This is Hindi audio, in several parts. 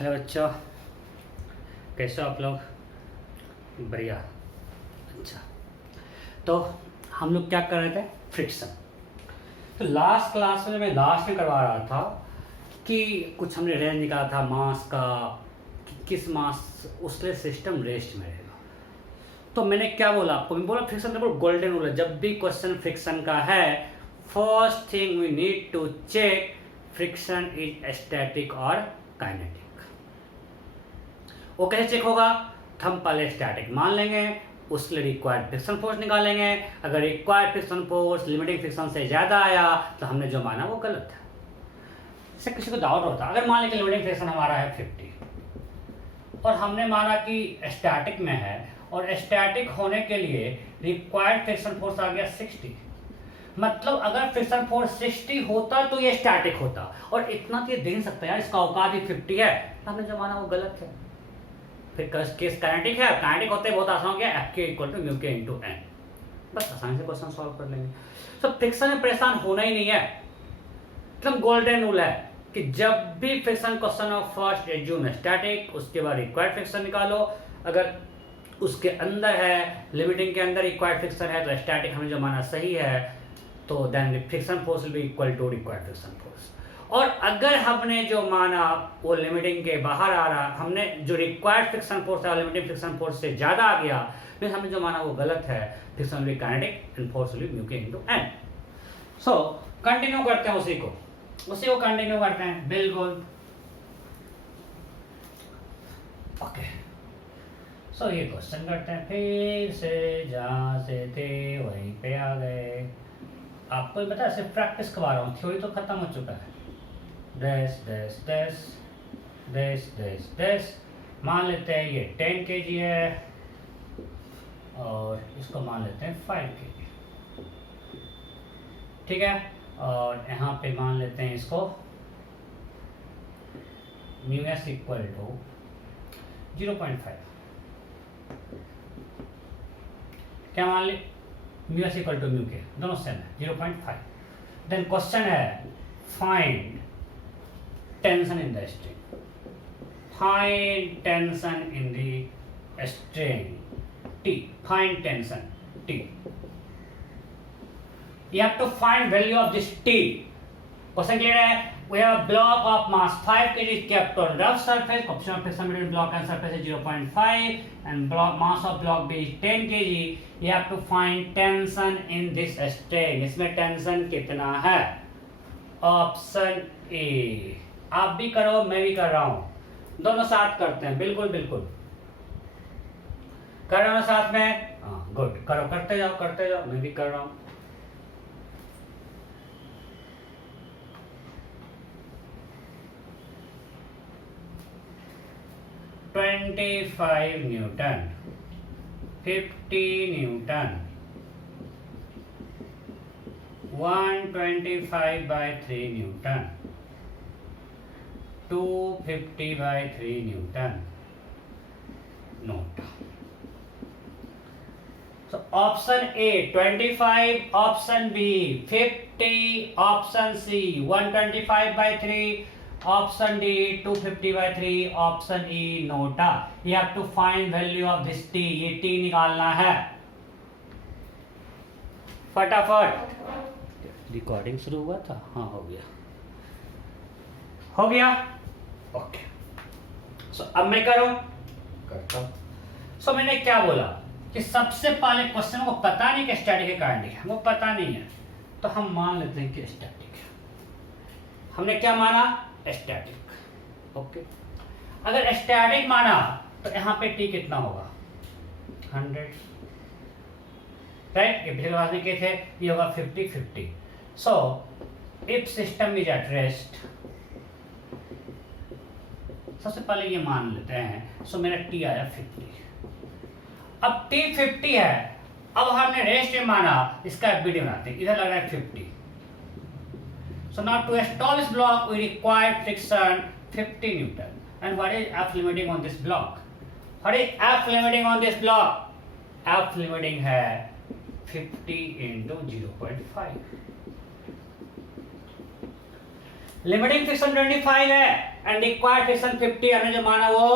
हेलो बच्चों, कैसे हो आप लोग? बढ़िया। अच्छा, तो हम लोग क्या कर रहे थे? फ्रिक्शन। तो लास्ट क्लास में मैं लास्ट में करवा रहा था कि कुछ हमने रेंज निकाला था मास का कि किस मास उसके सिस्टम रेस्ट में रहेगा। तो मैंने क्या बोला आपको? मैं बोला फ्रिक्शन का गोल्डन रूल है। जब भी क्वेश्चन फ्रिक्शन का है, first thing we need to check friction is static और काइनेटिक। वो कैसे चेक होगा? हम पहले स्टैटिक मान लेंगे, उसके लिए रिक्वायर्ड फ्रिक्शन फोर्स निकालेंगे। अगर required friction force limiting friction से ज़्यादा आया तो हमने जो माना वो गलत है। इससे किसी को डाउट होता है, अगर मान लें कि लिमिटिंग फ्रिक्शन हमारा है 50 और हमने माना कि स्टैटिक में है और स्टैटिक होने के लिए रिक्वायर्ड फ्रिक्शन फोर्स आ गया 60, मतलब अगर फ्रिक्शन फोर्स 60 होता तो ये स्टैटिक होता, और इतना तो ये दे नहीं सकता यार, इसका औकात ही 50 है, तो हमने जो माना वो गलत है। फिर केस काइनेटिक है, काइनेटिक होते बहुत आसान हो गया, एफ के इक्वल टू म्यू के इंटू एन, बस आसानी से क्वेश्चन सॉल्व कर लेंगे। तो फ्रिक्शन में परेशान होना ही नहीं है, एकदम गोल्डन रूल है कि जब भी friction question of first assume static, उसके बाद रिक्वायर्ड फ्रिक्शन निकालो। अगर उसके अंदर है, लिमिटिंग के अंदर रिक्वायर्ड फ्रिक्शन है तो स्टैटिक हमें जो माना सही है, तो then friction force will be equal to required friction force. और अगर हमने जो माना वो लिमिटिंग के बाहर आ रहा, हमने जो रिक्वायर्ड फ्रिक्शन फोर्स है लिमिटिंग फ्रिक्शन फोर्स से ज्यादा आ गया, फिर हमने जो माना वो गलत है। Friction will be kinetic and force will B mu के इनटू एन। सो कंटिन्यू करते हैं उसी को कंटिन्यू करते हैं, बिल्कुल। ओके, सो ये क्वेश्चन करते हैं फिर से, जहां से थे वहीं पे आ गए। आपको पता है, सिर्फ प्रैक्टिस करवा रहा हूँ, थ्योरी तो खत्म हो चुका है। Dash dash dash dash dash dash, मान लेते हैं ये 10 kg है और इसको मान लेते हैं 5 kg, ठीक है। और यहाँ पे मान लेते हैं इसको म्यू एस इक्वल टू 0.5, क्या मान ले? Mu S equal to mu K, दोनों सेम है, 0.5। देन क्वेश्चन है find tension in the string, find tension in the string T, find tension T. You have to find value of this T. Question clear है? We have a block of mass 5 kg is kept on rough surface. Coefficient of friction between block and surface is 0.5 and mass of block B is 10 kg. You have to find tension in this string. इसमें टेंशन कितना है? Option A. आप भी करो, मैं भी कर रहा हूँ, दोनों साथ करते हैं, बिल्कुल बिल्कुल कर रहा हूँ साथ में। हाँ गुड, करो, करते जाओ, मैं भी कर रहा हूँ। Newton, 50 Newton, 125/3 Newton, 250/3 Newton note. So option A 25, option B 50, option C 125/3, option D 250/3, option E NOTA. You have to find value of this T, ये T निकालना है फटाफट। रिकॉर्डिंग शुरू हुआ था? हाँ हो गया। ओके, सो अब मैं करता हूँ। सो मैंने क्या बोला कि सबसे पहले क्वेश्चन को पता नहीं कि स्टैटिक है काइनेटिक है, वो पता नहीं है, तो हम मान लेते हैं कि स्टैटिक है। हमने क्या माना? स्टैटिक। ओके, अगर स्टैटिक माना तो यहाँ पे टी कितना होगा? 100, राइट। ये पिछले क्लास में क्या थे? ये होगा 50-50। So if system is at rest, सबसे पहले ये मान लेते हैं। सो मेरा टी आया 50। अब T 50 है, अब हमने रेस्ट में माना, इसका एफबीडी बनाते हैं, इधर लग रहा है 50। So now to install this block we require friction 50 Newton. And what is F limiting on this block? What is F limiting on this block? F limiting है 50 into 0.5। लिमिटिंग फ्रिक्शन 25 है एंड रिक्वायर्ड फ्रिक्शन 50, हमने जो माना वो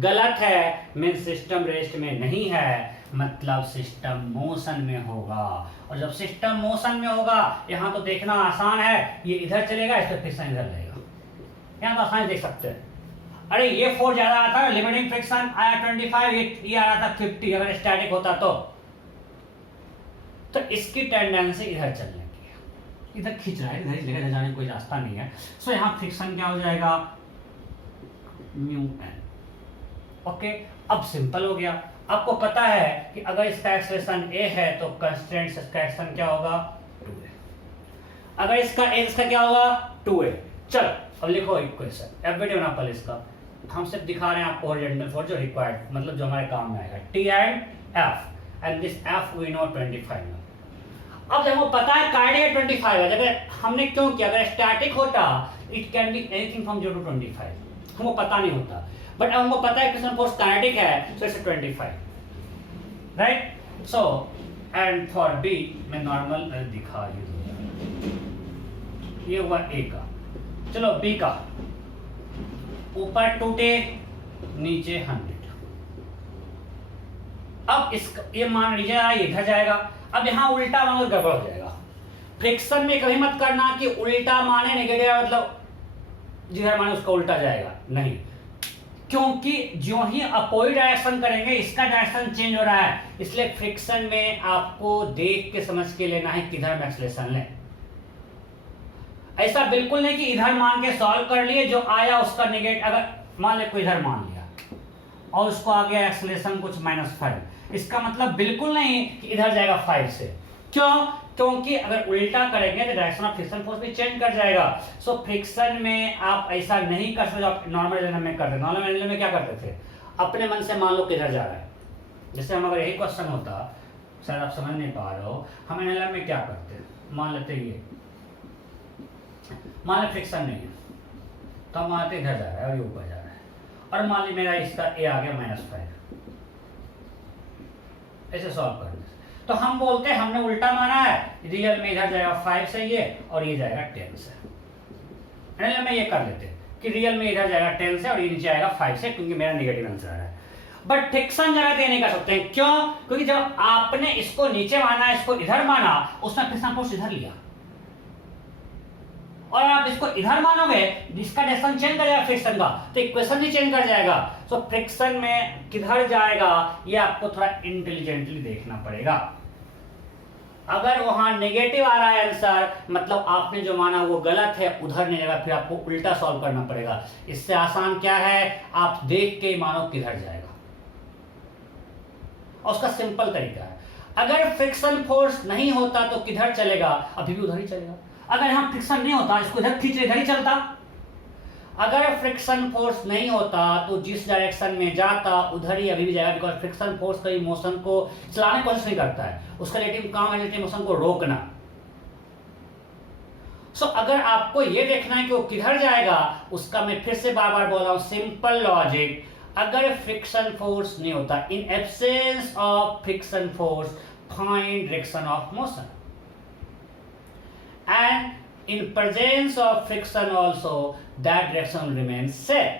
गलत है, मीन सिस्टम रेस्ट में नहीं है, मतलब सिस्टम मोशन में होगा। और जब सिस्टम मोशन में होगा, यहाँ तो देखना आसान है, ये इधर चलेगा, इस पर फ्रिक्शन इधर लगेगा, यहाँ तो आसान देख सकते हैं। अरे ये फोर्स ज्यादा आ रहा था, लिमिटिंग फ्रिक्शन आया 25, ये आ रहा था 50, अगर स्टैटिक होता तो इसकी टेंडेंसी इधर चलने की है, इधर खींच रहा है, इधर ही इधर जाने का कोई रास्ता नहीं है। सो यहाँ फ्रिक्शन क्या हो जाएगा, म्यू एन। ओके, अब सिंपल हो गया। आपको पता है कि अगर इसका एक्सेलरेशन a है तो कंस्टेंट इसका एक्सेलरेशन क्या होगा 2a, अगर इसका क्या होगा 2a। चल अब लिखो इक्वेशन, एफबीडी बना पहले इसका, हम सिर्फ दिखा रहे हैं आपको हॉरिजॉन्टल फोर्स जो रिक्वायर्ड, मतलब जो हमारे काम में आएगा, T and F and this F we know 25 में। अब जब हमको पता है काइनेटिक 25 है, जब हमने क्यों किया, अगर स्टैटिक होता it can be anything from 0 to 25, हमको पता नहीं होता, बट अब हमको पता है कि फोर्स काइनेटिक है, so it's 25, right. So and for B मैं नॉर्मल दिखा ये हुआ ए का। चलो बी का, ऊपर 2T नीचे 100। अब इसका ये मान लीजिए ये इधर जाएगा, अब यहाँ उल्टा मानो तो गड़बड़ हो जाएगा। फ्रिक्शन में कभी मत करना कि उल्टा माने नेगेटिव मतलब जिधर माने उसका उल्टा जाएगा, नहीं, क्योंकि जो ही अपोजिट डायरेक्शन करेंगे इसका डायरेक्शन चेंज हो रहा है, इसलिए फ्रिक्शन में आपको देख के समझ के लेना है किधर में एक्सेलरेशन लें। ऐसा बिल्कुल नहीं कि इधर मान के सॉल्व कर लिए, जो आया उसका नेगेटिव, अगर मान ले कोई इधर मान लिया और उसको आ गया एक्सेलरेशन कुछ -5, इसका मतलब बिल्कुल नहीं कि इधर जाएगा 5 से। क्यों? क्योंकि अगर उल्टा करेंगे तो डायरेक्शन ऑफ फ्रिक्शन फोर्स भी चेंज कर जाएगा। सो फ्रिक्शन में आप ऐसा नहीं कर सकते, आप नॉर्मल एनर्जी में करते। नॉर्मल एनर्जी में क्या करते थे, अपने मन से मान लो किधर जा रहा है। जैसे हम अगर यही क्वेश्चन होता, शायद आप समझ नहीं पा रहे हो, हम एनर्जी में क्या करते, मान लेते ये, मान लो फ्रिक्शन नहीं है तो हम मानते इधर जा रहा है और ये ऊपर जा रहा है, और मान ली मेरा इसका ए आ गया -5, ऐसे सॉल्व कर दे तो हम बोलते हैं हमने उल्टा माना है, रियल में इधर जाएगा 5 से ये और ये जाएगा 10 से। रियल में ये कर लेते हैं कि रियल में इधर जाएगा 10 से और ये नीचे आएगा 5 से, क्योंकि मेरा नेगेटिव आंसर आ रहा है। बट फ्रिक्शन जगह ये नहीं कर सकते हैं, क्यों? क्योंकि जब आपने इसको नीचे माना, इसको इधर माना, उसने फ्रिक्शन फोर्स इधर लिया, और आप इसको इधर मानोगे, जिसका डायरेक्शन चेंज कर जाएगा फ्रिक्शन का, तो इक्वेशन भी चेंज कर जाएगा। सो फ्रिक्शन में किधर जाएगा ये आपको थोड़ा इंटेलिजेंटली देखना पड़ेगा। अगर वहां नेगेटिव आ रहा है आंसर, मतलब आपने जो माना वो गलत है, उधर नहीं जाएगा, फिर आपको उल्टा सॉल्व करना पड़ेगा। इससे आसान क्या है, आप देख के मानो किधर जाएगा, और उसका सिंपल तरीका है, अगर फ्रिक्शन फोर्स नहीं होता तो किधर चलेगा, अभी भी उधर ही चलेगा। अगर यहाँ फ्रिक्शन नहीं होता, इसको इधर खींच इधर ही चलता। अगर फ्रिक्शन फोर्स नहीं होता तो जिस डायरेक्शन में जाता उधर ही अभी भी जाएगा, बिकॉज फ्रिक्शन फोर्स कहीं मोशन को चलाने की कोशिश नहीं करता है, उसका रिलेटिव काम है रिलेटिव मोशन को रोकना। सो अगर आपको ये देखना है कि वो किधर जाएगा, उसका मैं फिर से बार बार बोल रहा हूं, सिंपल लॉजिक, अगर फ्रिक्शन फोर्स नहीं होता, in absence of friction force find direction of motion, and in presence of friction also that direction will remain same,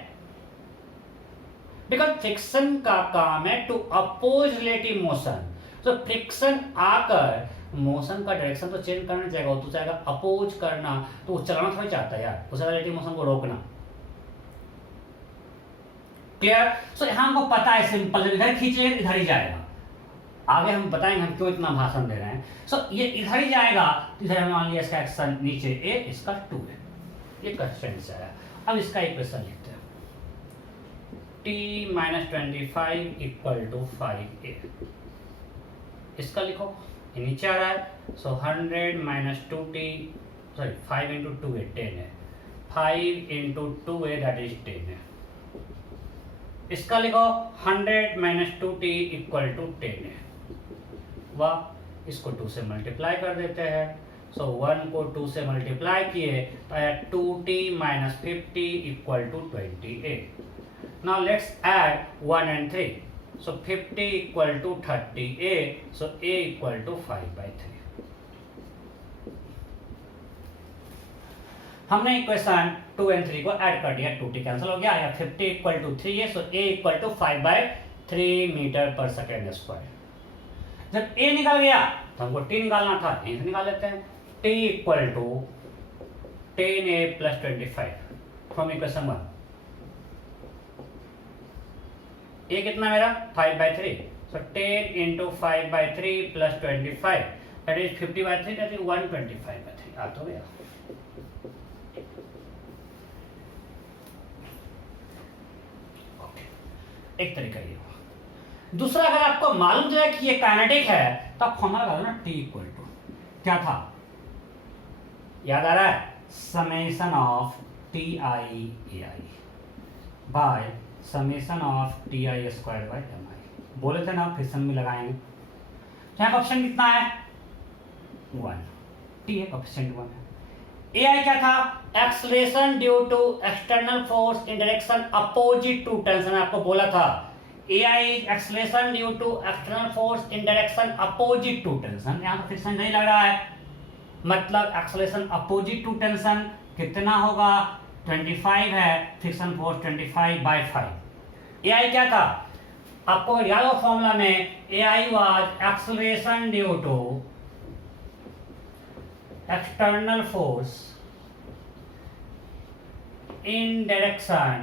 because friction का काम है to oppose relative motion। so friction आकर मोशन का डायरेक्शन तो चेंज करना चाहेगा, वो तो चाहेगा अपोज करना, तो वो चलाना थोड़ी चाहता है यार, उसे रिलेटिव मोशन को रोकना। क्लियर? सो यहाँ हमको पता है सिंपल, इधर खींचेंगे इधर ही जाएगा, आगे हम बताएंगे हम क्यों इतना भाषण दे रहे हैं। सो ये इधर ही जाएगा, इधर हम मान लिया इसका एक्शन नीचे ए, इसका 2 है, ये कंस्टेंट से आया। अब इसका इक्वेशन लिखते हैं, t-25 = 5a, इसका लिखो, ये नीचे आ रहा है, सो 100 - 2t, सॉरी 5 × 2 है 10 है, 5 × 2a दैट इज 10 है। इसका लिखो 100 - 2t = 10 है, वाह, इसको 2 से मल्टीप्लाई कर देते हैं। सो 1 को 2 से मल्टीप्लाई किए तो आया 2t - 50 = 20a। Now let's add 1 and 3, so 50 = 30a, so a = 5/3। हमने इक्वेशन 2 एंड 3 को ऐड कर दिया, 2t कैंसिल हो गया, या 50 इक्वल टू 3 है, सो a equal to 5/3 metre per second square. जब a निकल गया तो हमको t निकालना था, यहीं से निकाल लेते हैं। t equal to 10a plus 25 from equation 1। a कितना मेरा 5/3, so 10 into 5/3 plus 25 that is 50/3, that is 125/3 आ तो गया। एक तरीका ये हुआ। दूसरा, अगर आपको मालूम है कि ये काइनेटिक है तो आप फॉर्मूला लगा दो ना, t इक्वल टू क्या था, याद आ रहा है, summation of T i a i by summation of T I square by m i. बोले थे ना फ्रिक्शन में लगाएंगे। तो यहाँ ऑप्शन कितना है 1, टी है ऑप्शन 1 है। ए आई क्या था, acceleration due to external force in direction opposite to tension. आपको बोला था a i acceleration due to external force in direction opposite to tension. यहाँ पर फ्रिक्शन नहीं लग रहा है, मतलब एक्सलेशन अपोजिट टू टेंशन कितना होगा 25 है, फ्रिक्शन फोर्स 25/5। ए आई क्या था, आपको याद हो फॉर्मूला में, a i was acceleration due to external force in direction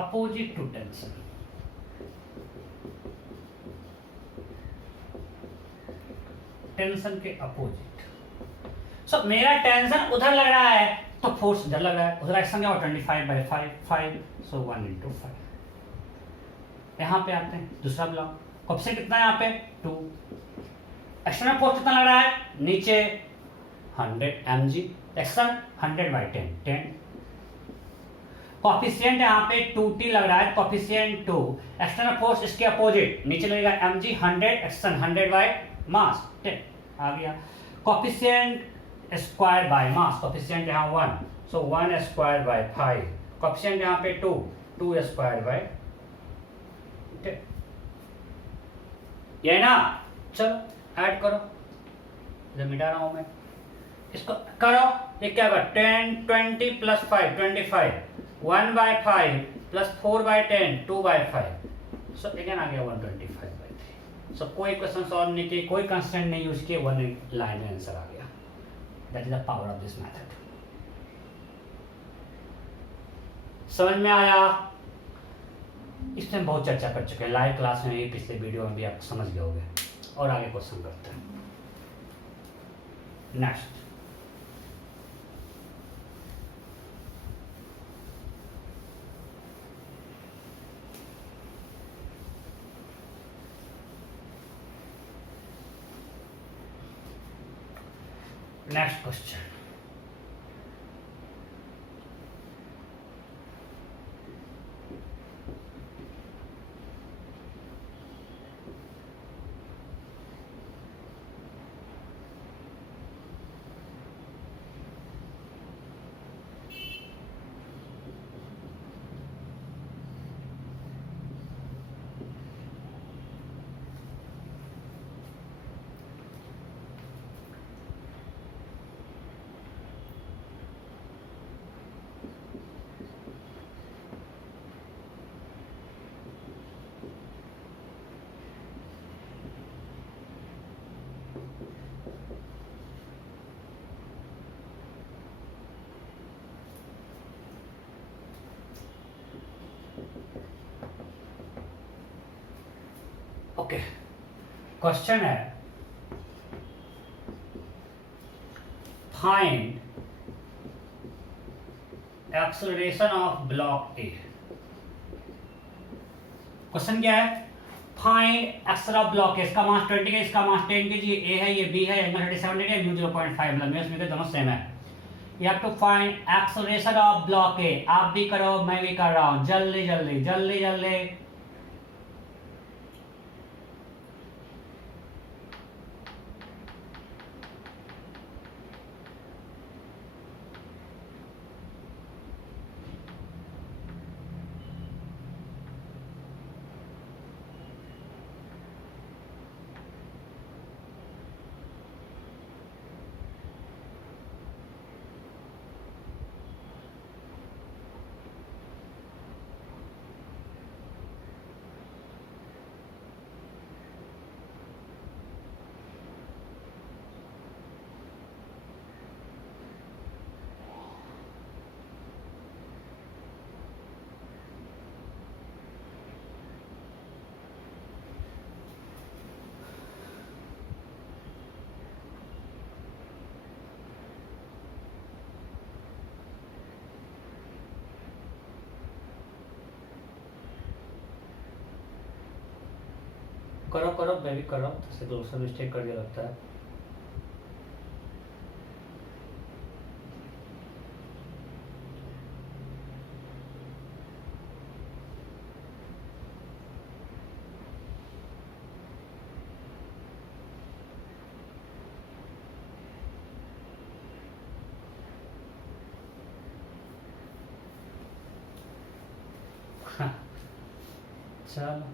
opposite to tension। Tension के अपोजिट। सो मेरा टेंशन उधर लग रहा है तो फोर्स इधर लग रहा है, उधर एक्शन क्या होगा 25/5, सो 1 into 5। यहाँ पे आते हैं दूसरा ब्लॉक, ऑप्शन कितना है यहाँ पे 2। एक्सटर्नल फोर्स कितना लग रहा है नीचे 100 mg, एक्शन 100/10 10। कोफिशिएंट यहाँ पे 2t लग रहा है, कोफिशिएंट 2, एक्सटर्नल फोर्स इसके अपोजिट नीचे लगेगा mg 100, एक्शन 100/मास 10 आ गया। Coefficient square by mass, coefficient यहाँ 1, सो 1 स्क्वायर बाय 5, कोफिशिएंट यहाँ पे 2, 2 स्क्वायर बाय 10। ये ना, चलो ऐड करो, जब मिटा रहा हूं मैं इसको, करो। ये क्या होगा 10 20 प्लस 5 25, 1/5 प्लस 4/10 2/5, सो अगेन आ गया 125/3। सो कोई क्वेश्चन सॉल्व नहीं किए, कोई कंस्टेंट नहीं यूज किए, 1 लाइन में आंसर आ गया। That is the power of this method. समझ में आया? इस पर बहुत चर्चा कर चुके हैं लाइव क्लास में भी, पिछले वीडियो में भी आप समझ गए होंगे। और आगे क्वेश्चन करते हैं। Next, next question, okay. Question है, find acceleration of block A. Question क्या है, find acceleration of block A. इसका मास 20 है, इसका मास 10 kg, ए है, ये बी है, एंगल 37 डिग्री है, म्यू 0.5, मतलब म्यू इसमें दोनों सेम है। You have to find acceleration of block A. आप भी करो, मैं भी कर रहा हूं, जल्दी जल्दी जल्दी जल्दी। करो करो, मैं भी कर रहा हूँ, तो दूसरा मिस्टेक कर दिया लगता है। चलो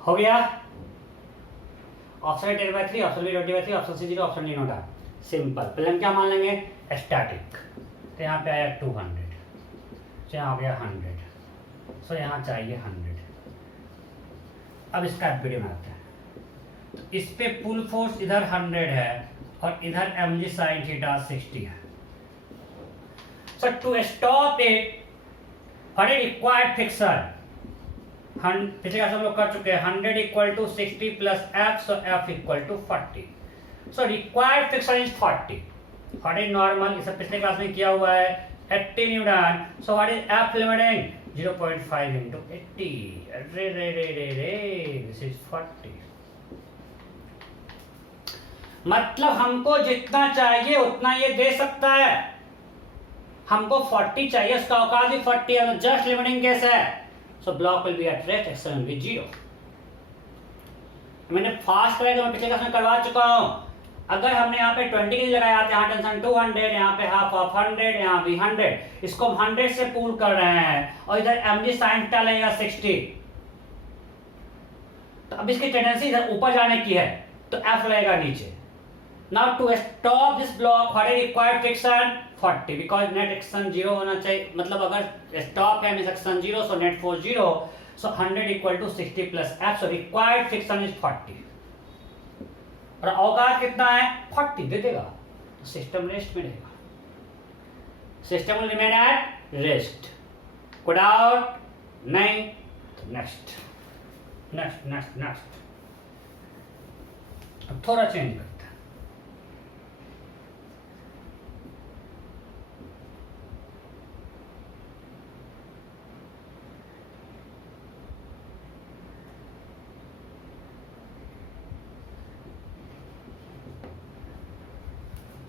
हो गया। Option 10/3, option B 20/3, option C 0, option D not are. Simple. पहले हम क्या मान लेंगे? स्टैटिक। तो यहाँ पे आया 200, तो यहाँ हो गया 100, सो यहाँ चाहिए 100। अब इसका एफबीडी बनाते हैं। तो इस पे पुल फोर्स इधर 100 है और इधर mg sin थीटा 60 है। So to stop it, what is required friction? पिछले क्लास हम लोग कर चुके हैं। 100 equal to 60 plus F, so F equal to 40। So required friction is 40। What is normal? इसे पिछले क्लास में किया हुआ है 80 newton. So what is F limiting? 0.5 into 80। रे रे रे रे रे, दिस इज 40। मतलब हमको जितना चाहिए उतना ये दे सकता है। हमको 40 चाहिए, उसका औकात भी 40 है, जस्ट लिमिटिंग केस है। So block will be at rest, action will be 0। मैंने फास्ट कराया तो मैं पिछले क्लास में करवा चुका हूं। अगर हमने यहाँ पे 20 के लिए लगाया था, यहाँ टेंशन 200, यहाँ पे हाफ ऑफ 100, यहाँ भी 100, इसको हम 100 से पूल कर रहे हैं और इधर mg sin थीटा लगेगा 60। तो अब इसकी टेंडेंसी इधर ऊपर जाने की है, तो f लगेगा नीचे। Now to stop this block, what is required friction? 40, because net action 0 होना चाहिए। मतलब अगर स्टॉप है means action 0, so net force 0, so 100 equal to 60 plus f, so required friction is 40। और औकात कितना है? 40 दे देगा, तो सिस्टम रेस्ट में रहेगा। System will remain at rest. Code out? नहीं तो नेक्स्ट नेक्स्ट नेक्स्ट नेक्स्ट। अब थोड़ा चेंज करते हैं।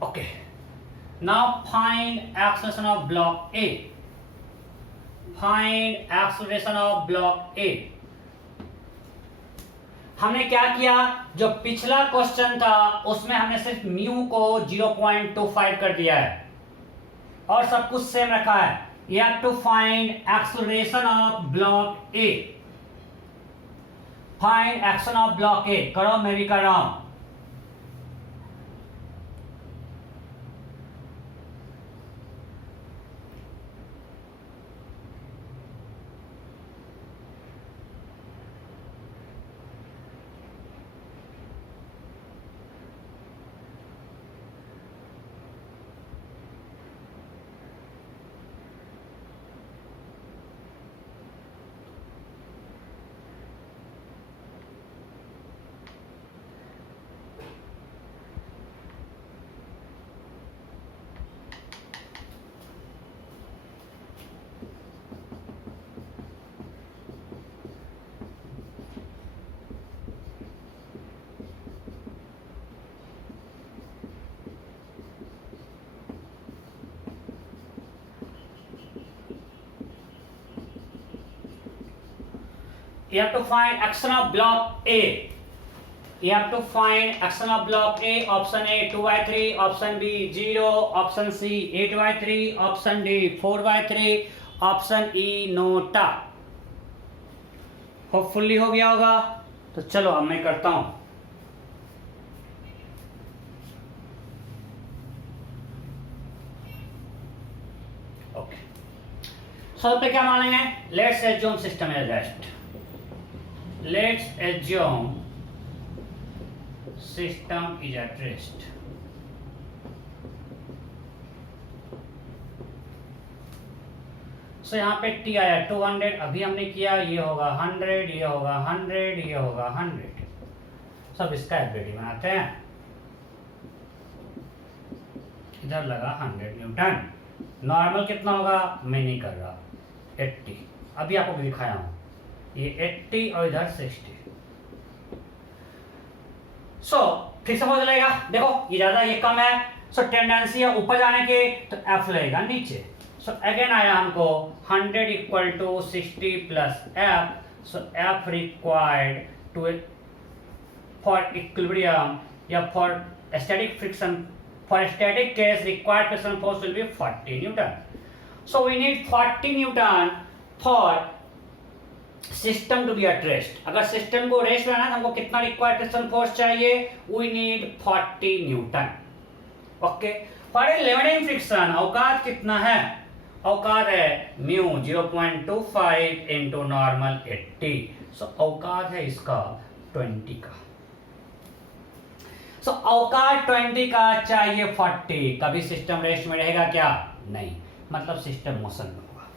Okay, now find acceleration of block A. Find acceleration of block A. हमने क्या किया? जो पिछला क्वेश्चन था उसमें हमने सिर्फ म्यू को 0.25 कर दिया है और सब कुछ सेम रखा है। You have to find acceleration of block A. Find action of block A. करो, मैं भी कर रहा हूं। You have to find action of block A. You have to find action of block A. Option A 2/3, option B 0, option C 8/3, option D 4/3, option E NOTA. Hopefully हो गया होगा। तो चलो अब मैं करता हूं। ओके, सॉल्व पे क्या मानेंगे? Let's assume system is rest. Let's assume system is at rest. सो यहाँ पे टी आया 200, अभी हमने किया, ये होगा 100, ये होगा 100, ये होगा 100। सब इसका एवरेज बनाते हैं। इधर लगा 100 न्यूटन। नॉर्मल कितना होगा मैं नहीं कर रहा, 80, अभी आपको दिखाया हूँ, ये 80 और इधर 60। सो ठीक समझ लेगा, देखो ये ज्यादा ये कम है, सो टेंडेंसी है ऊपर जाने के, तो एफ लगेगा नीचे। सो अगेन आया हमको 100 equal to 60 plus F, so F required to for equilibrium या for static friction, for static case required friction force will be 40 newton. So we need 40 newton for system to be at rest. अगर सिस्टम को रेस्ट में आना है हमको कितना रिक्वायर्ड फ्रिक्शन फोर्स चाहिए, we need 40 newton. Okay, for a limiting friction औकात कितना है, औकात है म्यू 0.25 इंटू नॉर्मल 80। सो औकात है इसका 20 का। सो औकात 20 का चाहिए 40। कभी सिस्टम रेस्ट में रहेगा क्या, नहीं, मतलब सिस्टम मोशन में होगा।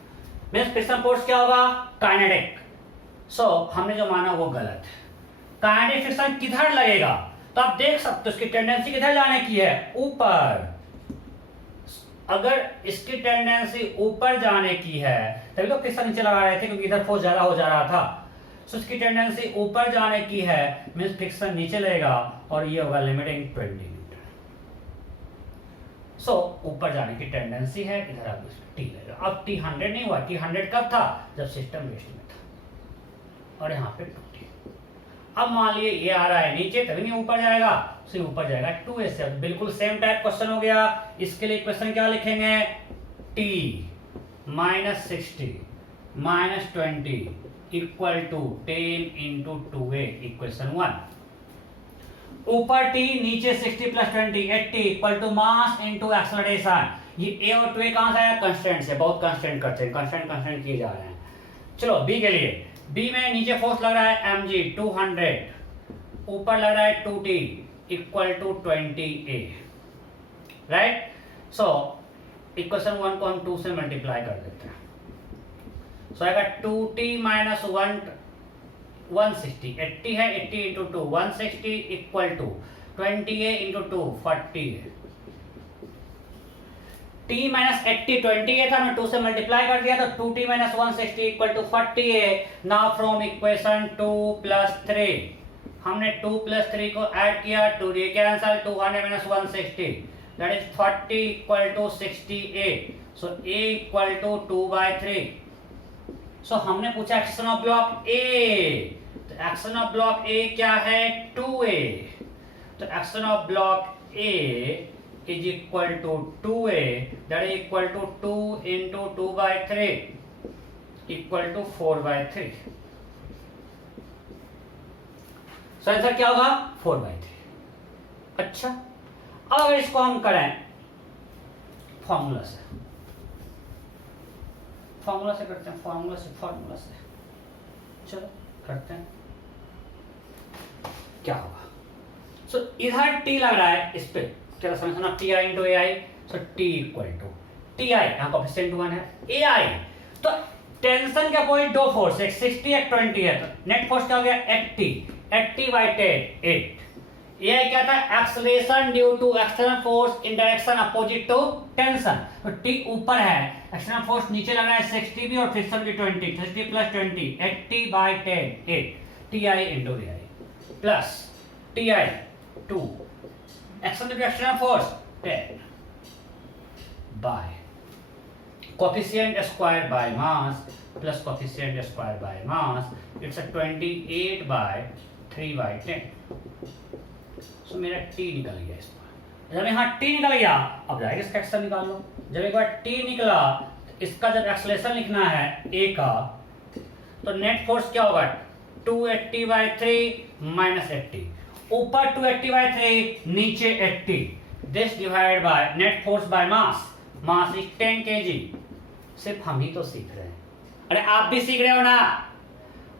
मींस फ्रिक्शन फोर्स क्या होगा, काइनेटिक। सो हमने जो माना वो गलत है। काइनेटिक फ्रिक्शन किधर लगेगा, तो आप देख सकते हो इसकी टेंडेंसी किधर जाने की है, ऊपर। अगर इसकी टेंडेंसी ऊपर जाने की है तभी तो फ्रिक्शन नीचे लगा रहे थे, क्योंकि इधर फोर्स ज्यादा हो जा रहा था। सो इसकी टेंडेंसी ऊपर जाने की है, मींस फ्रिक्शन नीचे लगेगा, और ये होगा लिमिटिंग 20 न्यूटन। सो ऊपर जाने की टेंडेंसी है, इधर अब टी लगेगा। अब टी 100 नहीं हुआ, टी 100 कब था, जब सिस्टम रेस्ट में था, और यहाँ पे 20। अब मान लिए ये आ रहा है नीचे, तभी नहीं ऊपर जाएगा, सिर्फ ऊपर जाएगा 2a से। बिल्कुल सेम टाइप क्वेश्चन हो गया। इसके लिए क्वेश्चन क्या लिखेंगे, t minus 60 minus 20 equal to 10 into 2a, equation 1। ऊपर t, नीचे 60 plus 20 80 equal to mass into acceleration. ये a और 2a कहां से आया, कंस्टेंट से। बहुत कंस्टेंट करते हैं, कंस्टेंट किए जा रहे हैं। चलो b के लिए, b में नीचे फोर्स लग रहा है mg 200, ऊपर लग रहा है 2t equal to 20a, right. So equation 1 को हम 2 से मल्टीप्लाई कर देते हैं। सो आएगा 2t माइनस 160, 80 है, 80 into 2 160 equal to 20a into 2 40a। t minus 80 20a था, मैं 2 से मल्टीप्लाई कर दिया, तो 2t minus 160 equal to 40a। Now from equation 2 plus 3, हमने 2 प्लस 3 को ऐड किया, 2d cancel, 200 minus 160 that is 40 equal to 60a। So a equal to 2/3। So हमने पूछा एक्शन ऑफ ब्लॉक ए, तो एक्शन ऑफ ब्लॉक ए क्या है, 2a। तो action of block A is equal to 2a, that is equal to 2 into 2/3 equal to 4/3। So answer क्या होगा, 4/3। अच्छा, अब अगर इसको हम करें फॉर्मूला से, करते हैं, फॉर्मूला से चलो करते हैं, क्या होगा। सो इधर टी लग रहा है, इस पे क्या समीकरण of T I into A I. So T equal to T I, यहाँ कोएफिशिएंट 1 है, ए आई। तो टेंशन के पॉइंट दो फोर्स, एक 60 एक 20 है, तो नेट फोर्स क्या हो गया, 80/10 8। ए आई क्या था, acceleration due to external force in direction opposite to tension. तो टी ऊपर है, एक्सटर्नल फोर्स नीचे लग रहा है 60 भी और फ्रिक्शन भी 20, 60 plus 20 80/10 8 T I into A I plus T I 2 external force 10 by coefficient square by mass plus coefficient square by mass, it's a 28/3/10। सो मेरा t निकल गया इस पर। जब यहाँ t निकल गया, अब जाएगा इसका एक्शन निकाल लो। जब एक बार t निकला, तो इसका जब एक्सेलरेशन लिखना है a का, तो नेट फोर्स क्या होगा, 280/3 माइनस 80, ऊपर 280/3 नीचे 80, this divided by net force by mass is 10 kg। सिर्फ हम ही तो सीख रहे हैं, अरे आप भी सीख रहे हो ना।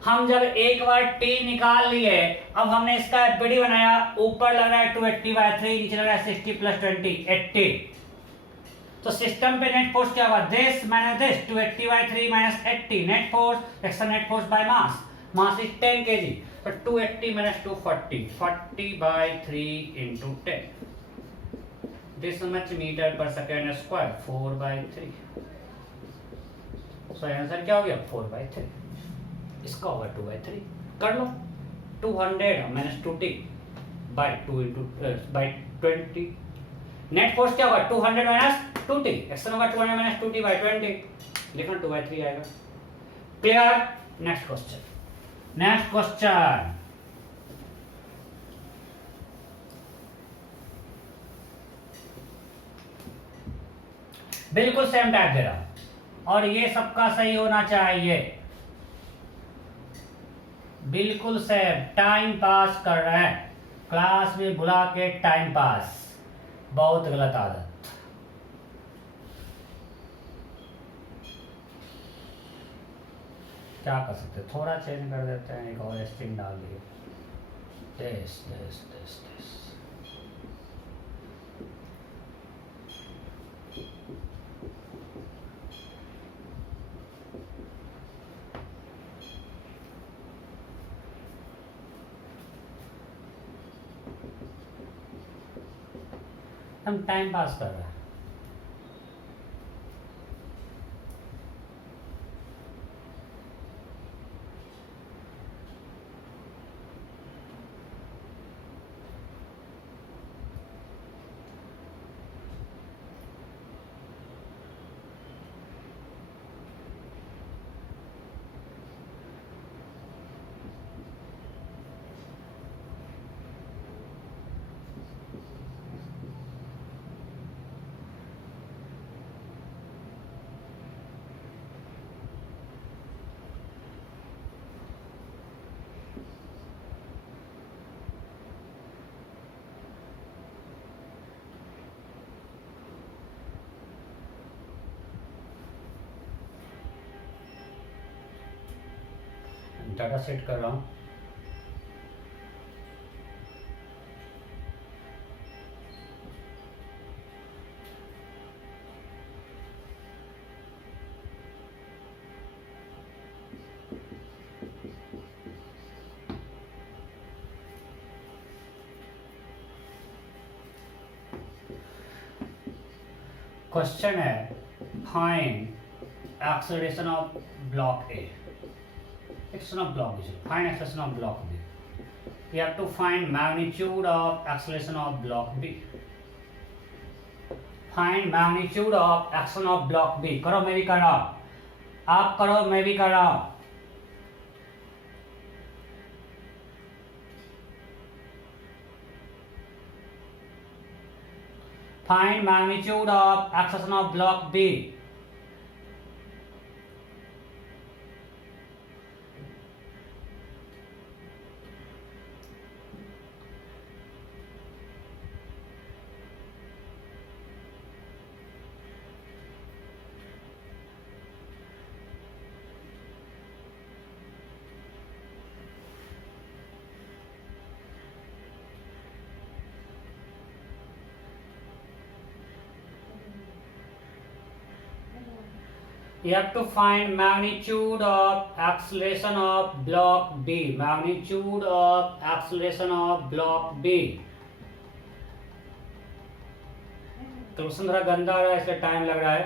हम जब एक बार t निकाल लिए, अब हमने इसका एफबीडी बनाया, ऊपर लग रहा है 280/3, नीचे लग रहा है 60 प्लस 20 80। तो सिस्टम पे नेट फोर्स क्या हुआ, this minus this, 280/3 minus 80 net force, external net force by mass, mass is 10 kg, तो 280 minus 240, 40/3 into 10, this much meter per second square, 4/3, so answer क्या हो गया 4/3, इसका होगा 2/3, कर लो 200 माइनस 2t by 2 into by 20, net force क्या होगा 200 माइनस 2t, एक्शन होगा 200 माइनस 2t बाय 20, लिखना 2/3 आएगा। Clear? Next question, next question, बिल्कुल सेम टाइप दे रहा और ये सबका सही होना चाहिए, बिल्कुल सेम, टाइम पास कर रहे हैं क्लास में बुला के, टाइम पास, बहुत गलत आदत। क्या कर सकते, थोड़ा चेंज कर देते हैं, एक और स्ट्रिंग डाल दिए, दिस दिस दिस दिस, हम टाइम पास कर रहे हैं। डाटा सेट कर रहा हूँ, क्वेश्चन है find acceleration of block A, acceleration of block B, find acceleration of block B, you have to find magnitude of acceleration of block B, find magnitude of action of block B, करो मैं भी कर रहा हूँ, आप करो मैं भी कर रहा हूँ, find magnitude of acceleration of block B, you have to find magnitude of acceleration of block B, magnitude of acceleration of block B, question थोड़ा गंदा आ रहा है इसलिए टाइम लग रहा है,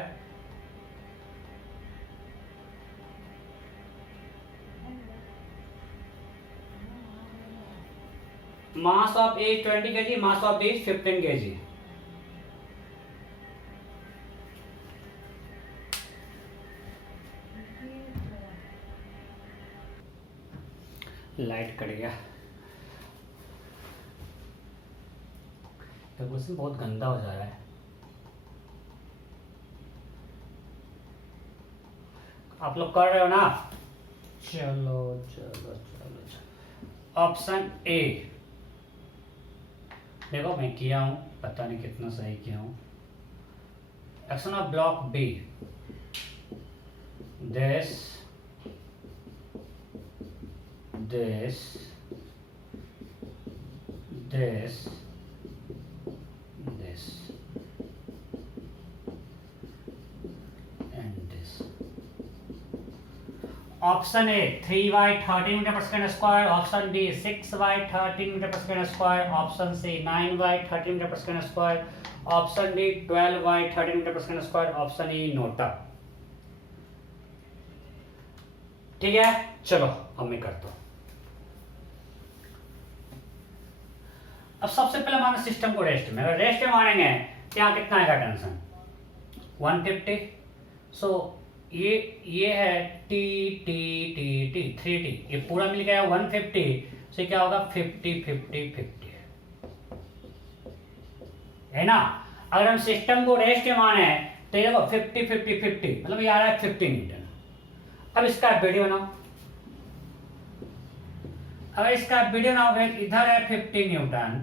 mass of A is 20 kg, mass of B is 15 kg, light cut गया, तो क्वेश्चन बहुत गंदा हो जा रहा है, आप लोग कर रहे हो ना, चलो चलो चलो चलो, ऑप्शन ए देखो मैं किया हूँ, पता नहीं कितना सही किया हूँ, action of block B, this this this this option A 3y 13 metre per second square, option B 6y 13 metre per second square, option C 9y 13 metre per second square, option D 12y 13 metre per second square, option E NOTA. ठीक है, चलो अब मैं करता हूं। अब सबसे पहले मानो सिस्टम को रेस्ट में, अगर रेस्ट में मानेंगे तो यहाँ कितना आएगा टेंशन 150। सो ये है T T T T 3t, ये पूरा मिल गया 150। सो क्या होगा 50 50 50 है ना। अगर हम सिस्टम को रेस्ट में माने तो ये देखो 50 50 50 मतलब ये आ रहा है 50 न्यूटन। अब इसका वीडियो बनाओ, अगर इसका वीडियो बनाओगे इधर है 50 न्यूटन,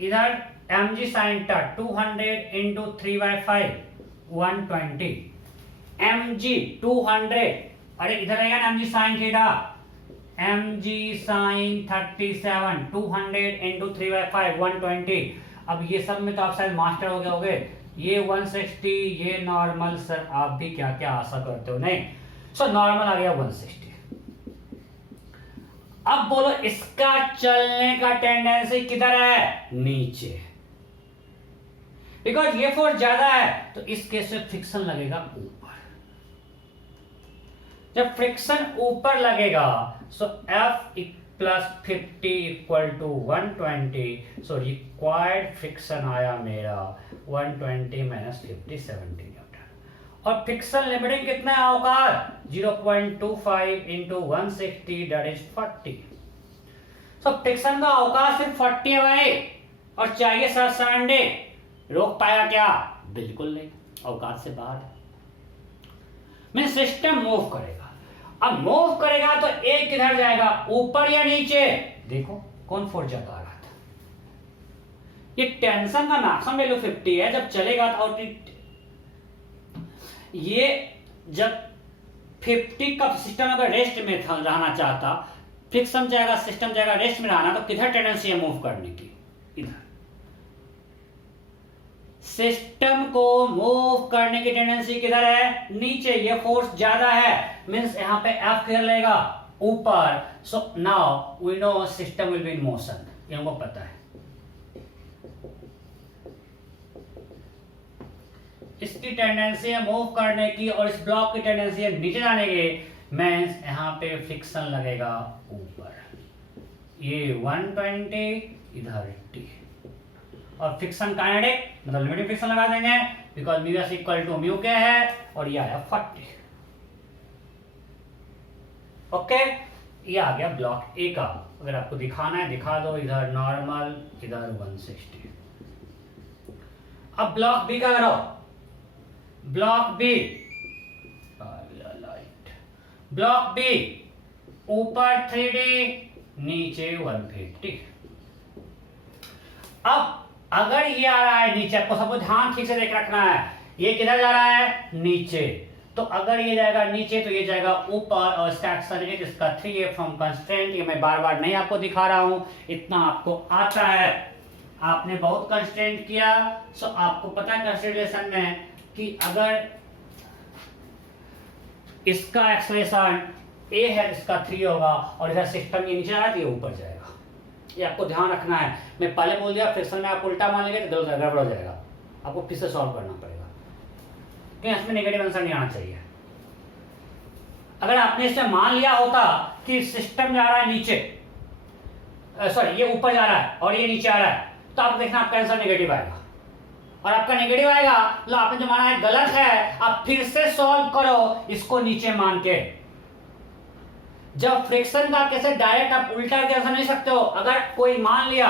इधर mg sin था 200 इंटू 3/5 120 mg 200, अरे इधर रहेगा ना mg sin theta, mg sin 37 200 into 3/5 120। अब ये सब में तो आप शायद मास्टर हो गए होगे, ये 160 ये नॉर्मल, सर आप भी क्या क्या आशा करते हो, नहीं। सो नॉर्मल आ गया 160। अब बोलो इसका चलने का टेंडेंसी किधर है, नीचे, बिकॉज ये फोर्स ज्यादा है तो इस केस में फ्रिक्शन लगेगा ऊपर। जब फ्रिक्शन ऊपर लगेगा so F plus 50 equal to 120। So required friction आया मेरा 120 माइनस 50 70 न्यूटन। और फ्रिक्शन लिमिटिंग कितना है औकात 0.25 इंटू 160 दैट इज 40। सो फ्रिक्शन का औकात सिर्फ 40 है भाई, और चाहिए सर 70। रोक पाया क्या, बिल्कुल नहीं, औकात से बाहर। मैं सिस्टम मूव करेगा, अब मूव करेगा तो एक किधर जाएगा, ऊपर या नीचे। देखो कौन फोर्स ज्यादा आ रहा था, ये टेंशन का मैक्सिमम वैल्यू 50 है, जब चलेगा तो ये जब 50 का सिस्टम अगर रेस्ट में था रहना चाहता, फ्रिक्शन जाएगा सिस्टम जाएगा रेस्ट में रहना, तो किधर टेंडेंसी है मूव करने की, इधर। सिस्टम को मूव करने की टेंडेंसी किधर है, नीचे। ये फोर्स ज्यादा है, मींस यहां पे F किधर लेगा, ऊपर। So now we know system will be in motion, ये हमको पता है। इसकी टेंडेंसी है मूव करने की और इस ब्लॉक की टेंडेंसी है नीचे जाने की, मींस यहां पे फ्रिक्शन लगेगा ऊपर। ये 120 इधर t, और फ्रिक्शन काइनेटिक मतलब लिमिटिंग फ्रिक्शन लगा देंगे, because mu S equal to mu क्या है, और ये आया 40। ओके, ये आ गया ब्लॉक ए का। अगर आपको दिखाना है दिखा दो, इधर नॉर्मल इधर 160। अब ब्लॉक बी का करो, block B light, block B ऊपर 3D नीचे 150। अब अगर ये आ रहा है नीचे, आपको सबको ध्यान ठीक से देख रखना है, ये किधर जा रहा है, नीचे। तो अगर ये जाएगा नीचे तो ये जाएगा ऊपर, और इसका एक्शन है जिसका 3A फ्रॉम कंस्ट्रेंट। ये मैं बार बार नहीं आपको दिखा रहा हूं, इतना आपको आता है, आपने बहुत कंस्ट्रेंट किया। सो आपको पता है कंस्ट्रेंट में कि अगर इसका एक्सलेशन A है, इसका 3 होगा, और इधर सिस्टम ये नीचे आया तो ये ऊपर जाएगा। ये आपको ध्यान रखना है, मैं पहले बोल दिया फ्रिक्शन में आप उल्टा मान लेंगे तो गड़बड़ हो जाएगा, आपको फिर से सॉल्व करना पड़ेगा, क्योंकि इसमें नेगेटिव आंसर नहीं आना चाहिए। अगर आपने इसमें मान लिया होता कि सिस्टम जा रहा है नीचे, सॉरी ये ऊपर जा रहा है और ये नीचे आ रहा है, तो आप देखना आपका आंसर नेगेटिव आएगा, और आपका नेगेटिव आएगा तो आपने जो माना है गलत है, आप फिर से सॉल्व करो इसको नीचे मान के। जब फ्रिक्शन का कैसे डायरेक्ट आप उल्टा करके आंसर नहीं सकते हो। अगर कोई मान लिया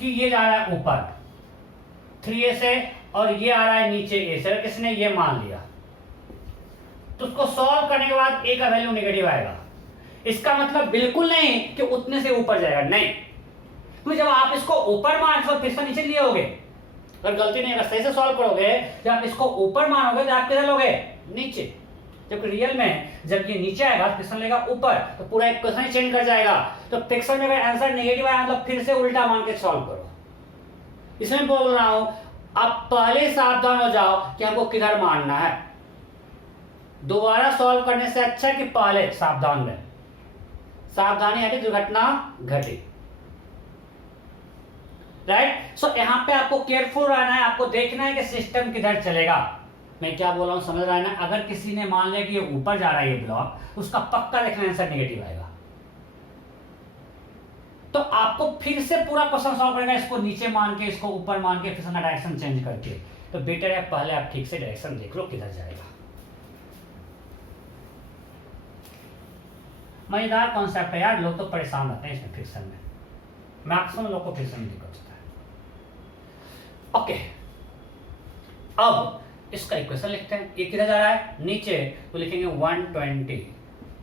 कि ये जा रहा है ऊपर 3A से और ये आ रहा है नीचे A से, किसने ये मान लिया, तो उसको सॉल्व करने के बाद A का वैल्यू नेगेटिव आएगा। इसका मतलब बिल्कुल नहीं कि उतने से ऊपर जाएगा, नहीं। तो जब आप इसको ऊपर मान तो फ्रिक्शन नीचे लिए होगे, अगर गलती नहीं, अगर सही से सॉल्व करोगे, जब आप इसको ऊपर मानोगे तो आप किधर लोगे, नीचे। जबकि रियल में जब ये नीचे आएगा फ्रिक्शन लेगा ऊपर, तो पूरा इक्वेशन चेंज कर जाएगा। तो फ्रिक्शन में अगर आंसर नेगेटिव आया तो फिर से उल्टा मान के सॉल्व करो। इसमें बोल रहा हूं आप पहले सावधान हो जाओ कि हमको किधर मानना है। दोबारा सॉल्व करने से अच्छा है कि पहले सावधान रहे, सावधानी है कि दुर्घटना घटे। राइट, सो यहां पे आपको केयरफुल रहना है, आपको देखना है कि सिस्टम किधर चलेगा। मैं क्या बोल रहा हूं समझ रहा है ना। अगर किसी ने मान लिया कि ये ऊपर जा रहा है ये ब्लॉक, उसका पक्का देखना आंसर नेगेटिव आएगा। तो आपको फिर से पूरा क्वेश्चन सॉल्व करेगा, इसको नीचे मान के, इसको ऊपर मान के, फिर से डायरेक्शन चेंज करके। तो बेटर है पहले आप ठीक से डायरेक्शन देख लो किधर जाएगा। मजेदार कॉन्सेप्ट है यार, लोग तो परेशान रहते हैं इसमें फ्रिक्शन में, मैक्सिमम लोग को फ्रिक्शन में दिक्कत होता है। ओके, अब इसका इक्वेशन लिखते हैं। ये किधर जा रहा है नीचे, तो लिखेंगे 120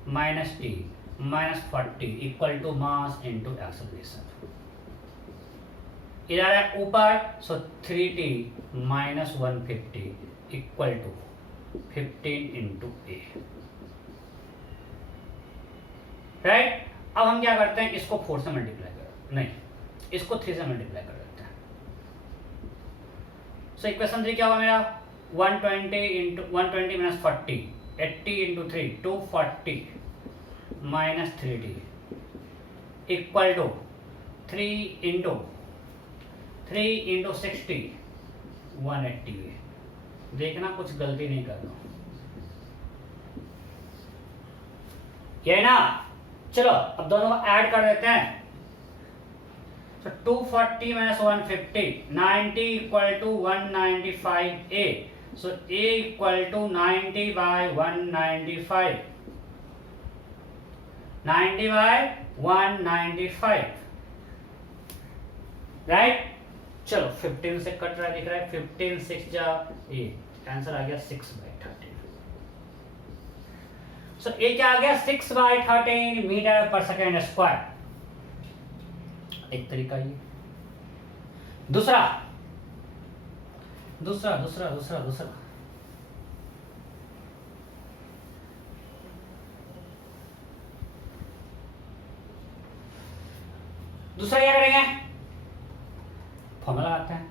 minus T minus 40 equal to mass into acceleration. इधर है ऊपर, so 3t minus 150 equal to 15 into A. Right, अब हम क्या करते हैं, इसको 4 से मल्टीप्लाई कर, नहीं इसको 3 से मल्टीप्लाई कर देते हैं। सो इक्वेशन 3 क्या होगा मेरा, 120 into 120 minus 40 80 into 3 240 minus 3t equal to 3 into 60 180। देखना कुछ गलती नहीं कर रहा, ये ना। चलो अब दोनों को ऐड कर देते हैं। तो 240 minus 150 90 equal to 195a। So a equal to 90 by 195, 90 by 195। Right, चलो 15 से कट रहा है, दिख रहा है 15 6 जा ये आंसर आ गया 6/13। सो ये क्या आ गया 6/13 मीटर पर सेकेंड स्क्वायर। एक तरीका ये। दूसरा दूसरा दूसरा दूसरा दूसरा दूसरा क्या करेंगे, फॉर्मूला लगाते हैं,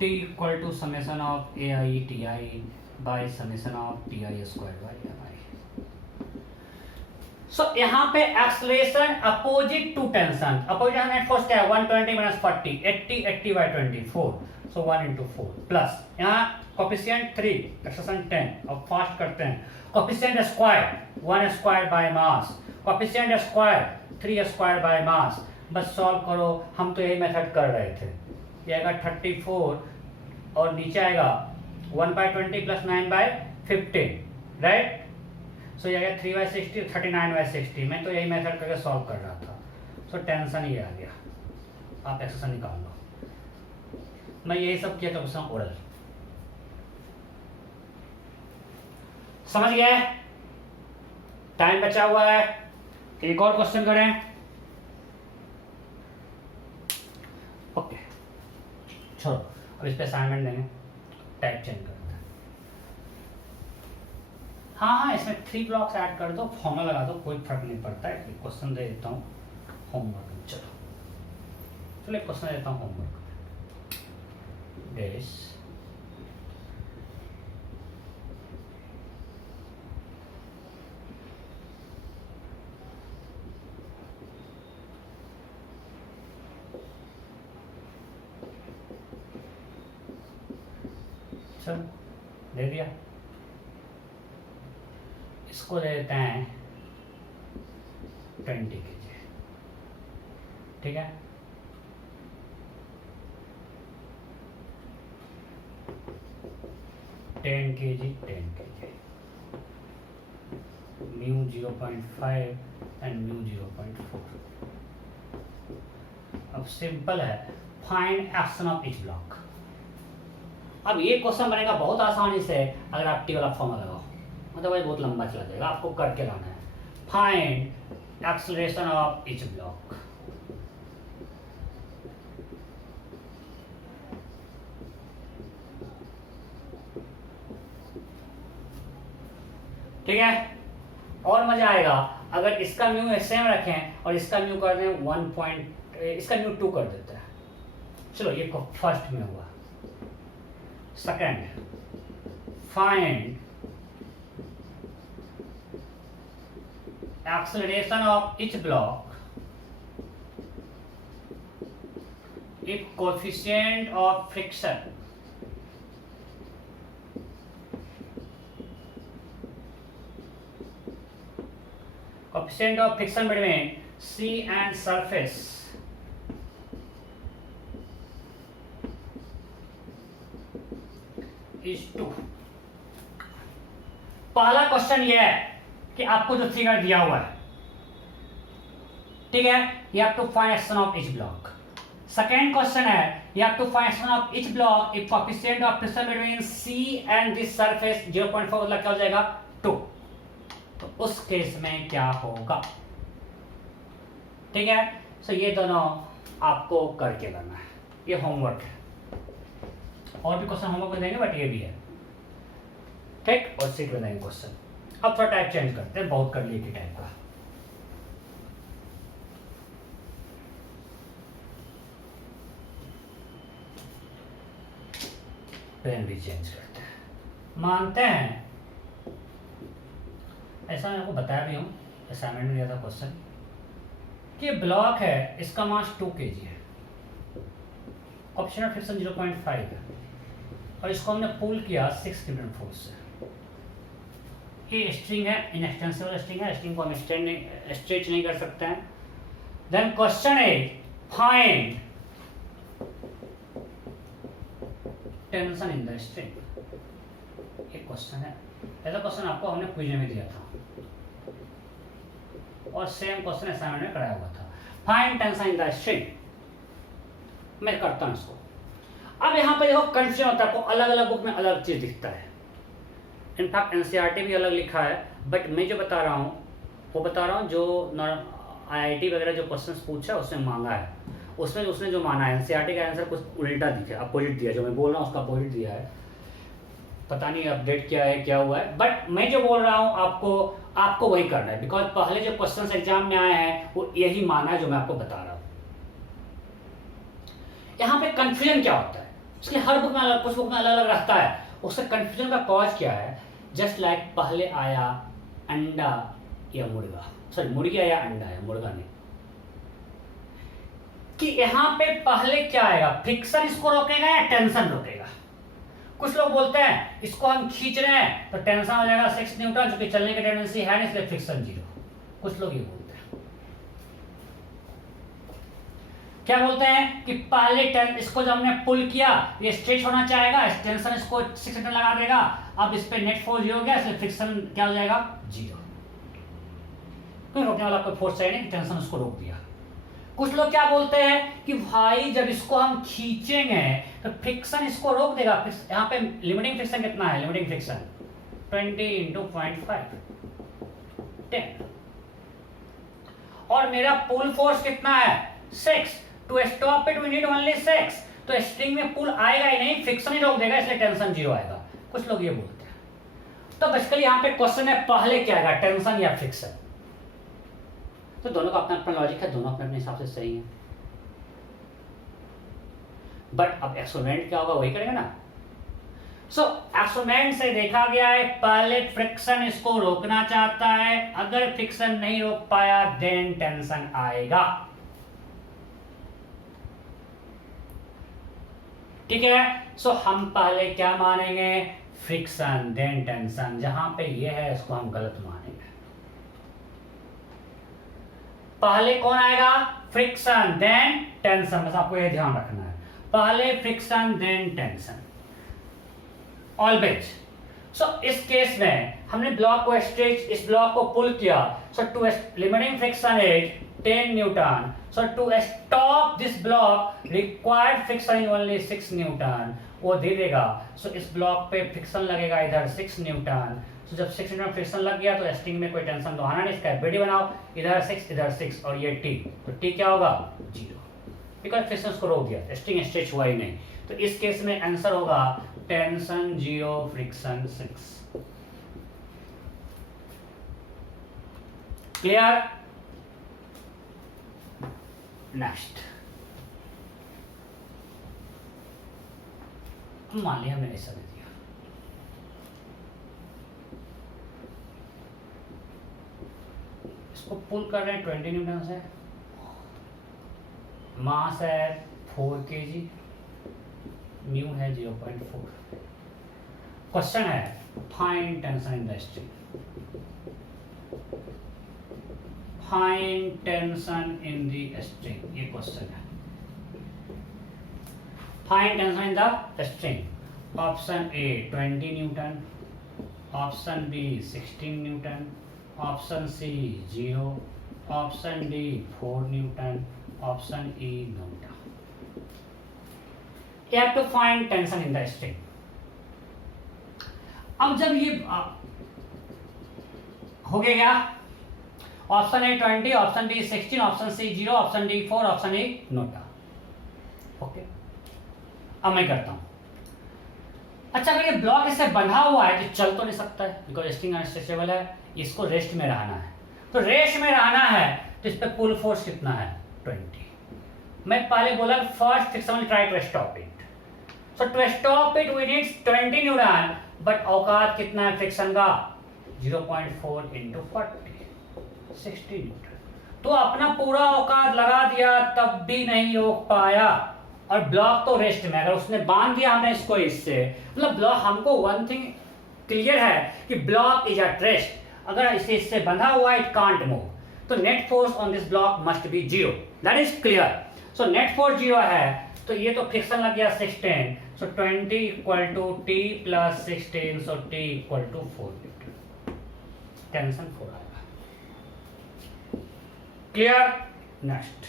t equal to summation of A I T I by summation of T I square by M I. So यहाँ पे acceleration opposite to tension, opposite net force क्या है 120 minus 40 80 80 by 24, so 1 into 4 plus यहाँ कोफिशिएंट 3 एक्सलेशन 10। अब फास्ट करते हैं, coefficient square 1 square by mass, coefficient square 3 square by mass. बस सॉल्व करो, हम तो यही मेथड कर रहे थे। ये आएगा 34 और नीचे आएगा 1/20 प्लस 9/15। राइट, सो ये आएगा 3/60 39/60। मैं तो यही मेथड करके सॉल्व कर रहा था। सो टेंशन ये आ गया, आप एक्सप्रेशन निकाल लो। मैं यही सब किया तो क्वेश्चन ओरल समझ गए। टाइम बचा हुआ है, एक और क्वेश्चन करें। ओके छोड़ो, अब इस पे असाइनमेंट देंगे, टाइप चेंज करते हैं। हाँ, इसमें 3 ब्लॉक्स ऐड कर दो, फॉर्मूला लगा दो, कोई फर्क नहीं पड़ता है। क्वेश्चन दे देता हूँ होमवर्क। चलो एक क्वेश्चन देता हूँ होमवर्क। डैश चलो दे दिया। इसको दे देते हैं 20 kg, ठीक है। टेन के जी म्यू 0.5 एंड म्यू 0.4। अब सिंपल है, find action of each block. अब ये क्वेश्चन बनेगा बहुत आसानी से अगर आप टी वाला फॉर्मूला लगाओ, मतलब बहुत लंबा चला जाएगा, आपको करके लाना है। Find acceleration of each block. ठीक है, और मजा आएगा अगर इसका म्यू सेम रखें और इसका म्यू कर दें 1 इसका म्यू 2 कर देते हैं। चलो ये फर्स्ट में हुआ। Second, find acceleration of each block if coefficient of friction between C and surface is 2। पहला क्वेश्चन ये है कि आपको जो फिगर दिया हुआ है, ठीक है, you have to find action of each block। Second question है you have to find action of each block if coefficient of friction between C and this surface 0.4 मतलब क्या हो जाएगा 2। तो उस केस में क्या होगा, ठीक है। सो ये दोनों आपको करके करना है, ये होमवर्क है। और भी क्वेश्चन होमवर्क में देंगे बट ये भी है, ठीक। और सीट में देंगे क्वेश्चन। अब थोड़ा टाइप चेंज करते हैं, बहुत कर लिए टाइप का। पेन भी चेंज करते हैं। मानते हैं, ऐसा मैं आपको बताया भी हूँ, असाइनमेंट में दिया था क्वेश्चन कि ब्लॉक है, इसका मास 2 kg है, ऑप्शन ऑफ फ्रिक्शन 0.5 है, और इसको हमने पुल किया 6 न्यूटन फोर्स से। ये स्ट्रिंग है, इनएक्सटेंसिबल स्ट्रिंग है, स्ट्रिंग को हम स्ट्रेच नहीं कर सकते हैं। Then question is find tension in the string. एक क्वेश्चन है, ऐसा क्वेश्चन आपको हमने क्विज में दिया था और सेम क्वेश्चन असाइनमेंट में कराया हुआ था। Find tension in the string. मैं करता हूं इसको। अब यहाँ पे देखो कंफ्यूजन होता है, आपको अलग अलग बुक में अलग चीज दिखता है। इनफैक्ट एनसीईआरटी भी अलग लिखा है, बट मैं जो बता रहा हूँ वो बता रहा हूँ जो आईआईटी वगैरह जो क्वेश्चन पूछा उसने मांगा है, उसमें उसने जो माना है। एनसीईआरटी का आंसर कुछ उल्टा दिखा, अपोजिट दिया, जो मैं बोल रहा हूँ उसका अपोजिट दिया है। पता नहीं अपडेट क्या है, क्या हुआ है, बट मैं जो बोल रहा हूँ आपको वही करना है, बिकॉज पहले जो क्वेश्चन एग्जाम में आए हैं वो यही माना है जो मैं आपको बता रहा हूँ। यहाँ पे कंफ्यूजन क्या होता है, इसलिए हर बुक में अलग, कुछ बुक में अलग अलग रहता है। उससे कंफ्यूजन का कॉज क्या है, जस्ट लाइक पहले आया अंडा या मुर्गा, सॉरी मुर्गी आया अंडा या मुर्गा नहीं, कि यहाँ पे पहले क्या आएगा, फ्रिक्शन इसको रोकेगा या टेंशन रोकेगा। कुछ लोग बोलते हैं इसको हम खींच रहे हैं तो टेंशन हो जाएगा 6 न्यूटन, क्योंकि चलने की टेंडेंसी है नहीं, इसलिए फ्रिक्शन 0। कुछ लोग ये बोलते हैं, क्या बोलते हैं कि पहले इसको जब हमने पुल किया ये स्ट्रेच होना चाहेगा, टेंशन इसको 6 न्यूटन लगा देगा, अब इस पे नेट फोर्स 0 हो गया, इसलिए फ्रिक्शन क्या हो जाएगा 0। कोई रोकने वाला कोई फोर्स चाहिए नहीं, टेंशन उसको रोक दिया। कुछ लोग क्या बोलते हैं कि भाई जब इसको हम खींचेंगे तो फ्रिक्शन इसको रोक देगा। यहाँ पे लिमिटिंग फ्रिक्शन कितना है, लिमिटिंग फ्रिक्शन 20 × 0.5 10, और मेरा पुल फोर्स कितना है 6। To stop it we need only 6, तो स्ट्रिंग में पुल आएगा ही नहीं, फ्रिक्शन ही रोक देगा, इसलिए टेंशन 0 आएगा। कुछ लोग ये बोलते हैं। तो बेसिकली यहाँ पे क्वेश्चन है पहले क्या आएगा, टेंशन या फ्रिक्शन। तो दोनों का अपना अपना लॉजिक है, दोनों अपने अपने हिसाब से सही है, बट अब एक्सपेरिमेंट क्या होगा वही करेंगे ना। सो एक्सपेरिमेंट से देखा गया है पहले फ्रिक्शन इसको रोकना चाहता है, अगर फ्रिक्शन नहीं रोक पाया देन टेंशन आएगा, ठीक है। सो हम पहले क्या मानेंगे, फ्रिक्शन देन टेंशन। जहां पे ये है इसको हम गलत मानेंगे। पहले कौन आएगा, फ्रिक्शन देन टेंशन, बस आपको ये ध्यान रखना है, पहले फ्रिक्शन देन टेंशन ऑलवेज। सो इस केस में हमने ब्लॉक को स्ट्रेच, इस ब्लॉक को पुल किया, so to limiting friction is 10 newton, so to stop this block required friction is only 6 newton, वो दे देगा। सो इस ब्लॉक पे फ्रिक्शन लगेगा इधर 6 न्यूटन, तो जब 6 न्यूटन फ्रिक्शन लग गया तो स्ट्रिंग में कोई टेंशन तो आना नहीं, इसका बीडी बनाओ, इधर 6 इधर 6 और ये टी, तो टी क्या होगा 0, बिकॉज फ्रिक्शन को रोक दिया, स्ट्रिंग स्ट्रेच हुआ ही नहीं। तो इस केस में आंसर होगा टेंशन 0 फ्रिक्शन 6। क्लियर। नेक्स्ट, मान लिया हमने ऐसा दिया, इसको पुल कर रहे हैं 20 न्यूटन से, मास है 4 kg, म्यू है 0.4। क्वेश्चन है find tension in the string, find tension in the string, ये क्वेश्चन है। Find tension in the string. Option A 20 newton, option B 16 newton, option C 0, option D 4 newton, option E newton. You have to find tension in the string। अब जब ये हो गया क्या, option A 20, option B 16, option C 0, option D 4, option E newton. Okay, अब मैं करता हूं। अच्छा, अगर ये ब्लॉक इससे बंधा हुआ है तो चल तो नहीं सकता है, बिकॉज स्ट्रिंग अनस्ट्रेचेबल है, इसको रेस्ट में रहना है। तो रेस्ट में रहना है तो इस पे पुल फोर्स कितना है 20। मैं पहले बोला first friction try to stop it, so to stop it we need 20 newton, but औकात कितना है फ्रिक्शन का 0.4 इंटू 40, 60 न्यूटन। तो अपना पूरा औकात लगा दिया तब भी नहीं रोक पाया, और ब्लॉक तो रेस्ट में, अगर उसने बांध दिया हमने इसको इससे, मतलब ब्लॉक, हमको वन थिंग क्लियर है कि ब्लॉक इज एट रेस्ट। अगर इसे इससे बंधा हुआ इट कांट मूव, तो net force on this block must be 0, that is clear. So net force 0 है, तो ये तो फ्रिक्शन लग गया 16, so 20 equal to T plus 16, so T equal to 4 newton, tension 4 आएगा। क्लियर? नेक्स्ट,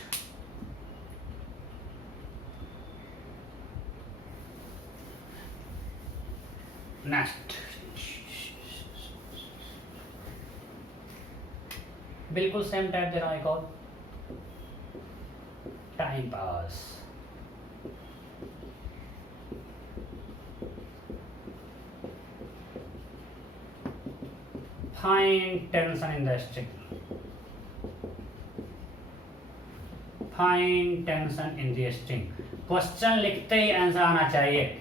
नेक्स्ट बिल्कुल सेम टाइप दे रहा हूं, एक और time pass. Find tension in the string, find tension in the string. Question लिखते ही आंसर आना चाहिए।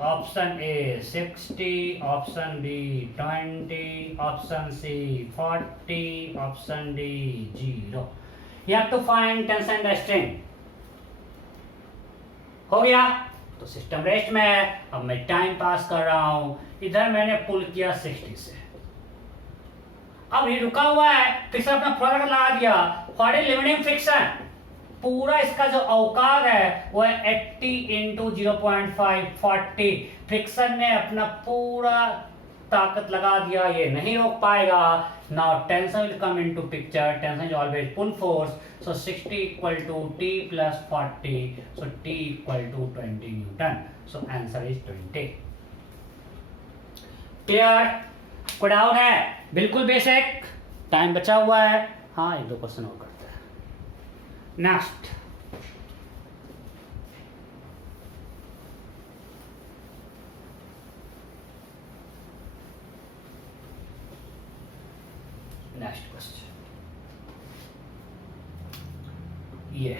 Option A 60, option B 20, option C 40, option D 0। You have to find tension in the string। हो गया, तो सिस्टम रेस्ट में है, अब मैं टाइम पास कर रहा हूं। इधर मैंने पुल किया 60 से, अब ये रुका हुआ है, फिर से अपना प्रोडक्ट लगा दिया। What is limiting friction? पूरा इसका जो औकात है वो है 80 इंटू 0.5, 40। फ्रिक्शन ने अपना पूरा ताकत लगा दिया, ये नहीं रोक पाएगा। Now tension will come into picture, tension is always pull force, so 60 equal to T plus 40, so T equal to 20 newton, so answer is 20। Clear? कोई डाउट है? बिल्कुल बेसिक, टाइम बचा हुआ है, हाँ 1-2 क्वेश्चन और करते हैं। नेक्स्ट, नेक्स्ट क्वेश्चन ये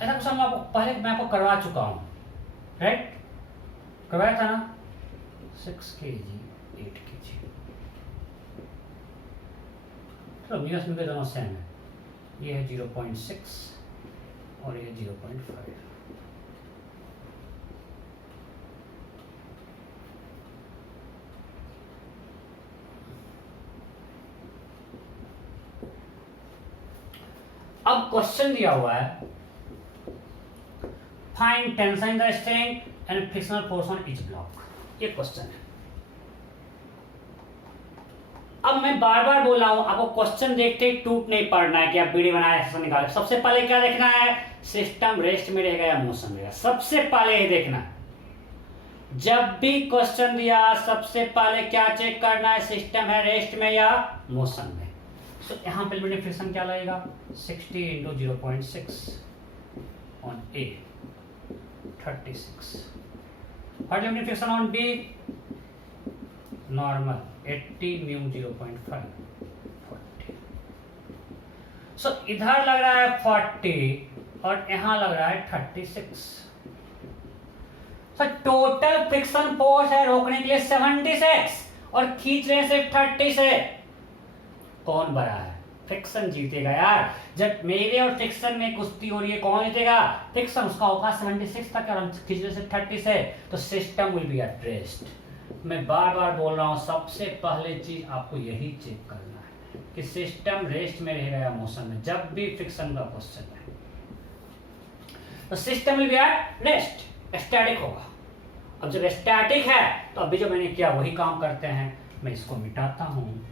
ऐसा क्वेश्चन मैं आपको पहले मैं आपको करवा चुका हूं, राइट? करवाया था ना, 6 kg 8 kg। चलो न्यूस में दोनों सेम है, ये है 0.6 और ये 0.5। अब क्वेश्चन दिया हुआ है find tension in the string and frictional force on each block, ये क्वेश्चन है। अब मैं बार बार बोल रहा हूं, आपको क्वेश्चन देखते टूट नहीं पड़ना है कि आप वीडियो बनाए ऐसा निकाले। सबसे पहले क्या देखना है, सिस्टम रेस्ट में रहेगा या मोशन रहेगा, सबसे पहले ये देखना है। जब भी क्वेश्चन दिया सबसे पहले क्या चेक करना है, सिस्टम है रेस्ट में या मोशन में। तो यहां पे लिमिटिंग फ्रिक्शन क्या लगेगा, 60 इंटू 0.6 ऑन ए 36। और limiting friction on B normal 80 mu 0.5 40। सो इधर लग रहा है 40 और यहां लग रहा है 36। सो टोटल फ्रिक्शन फोर्स है रोकने के लिए 76। और खींच रहे हैं सिर्फ 30 से, कौन बड़ा है? फ्रिक्शन जीतेगा यार। जब मेरे और फ्रिक्शन में कुश्ती हो रही है, कौन जीतेगा? फ्रिक्शन। उसका होगा 76 तक और हम खींच रहे सिर्फ 30 से, तो system will be at rest. मैं बार बार बोल रहा हूँ, सबसे पहले चीज आपको यही चेक करना है कि सिस्टम रेस्ट में रहेगा या मोशन में, जब भी फ्रिक्शन का क्वेश्चन है। तो system will be at rest, static होगा। अब जब स्टैटिक है तो अभी जो मैंने किया वही काम करते हैं, मैं इसको मिटाता हूँ।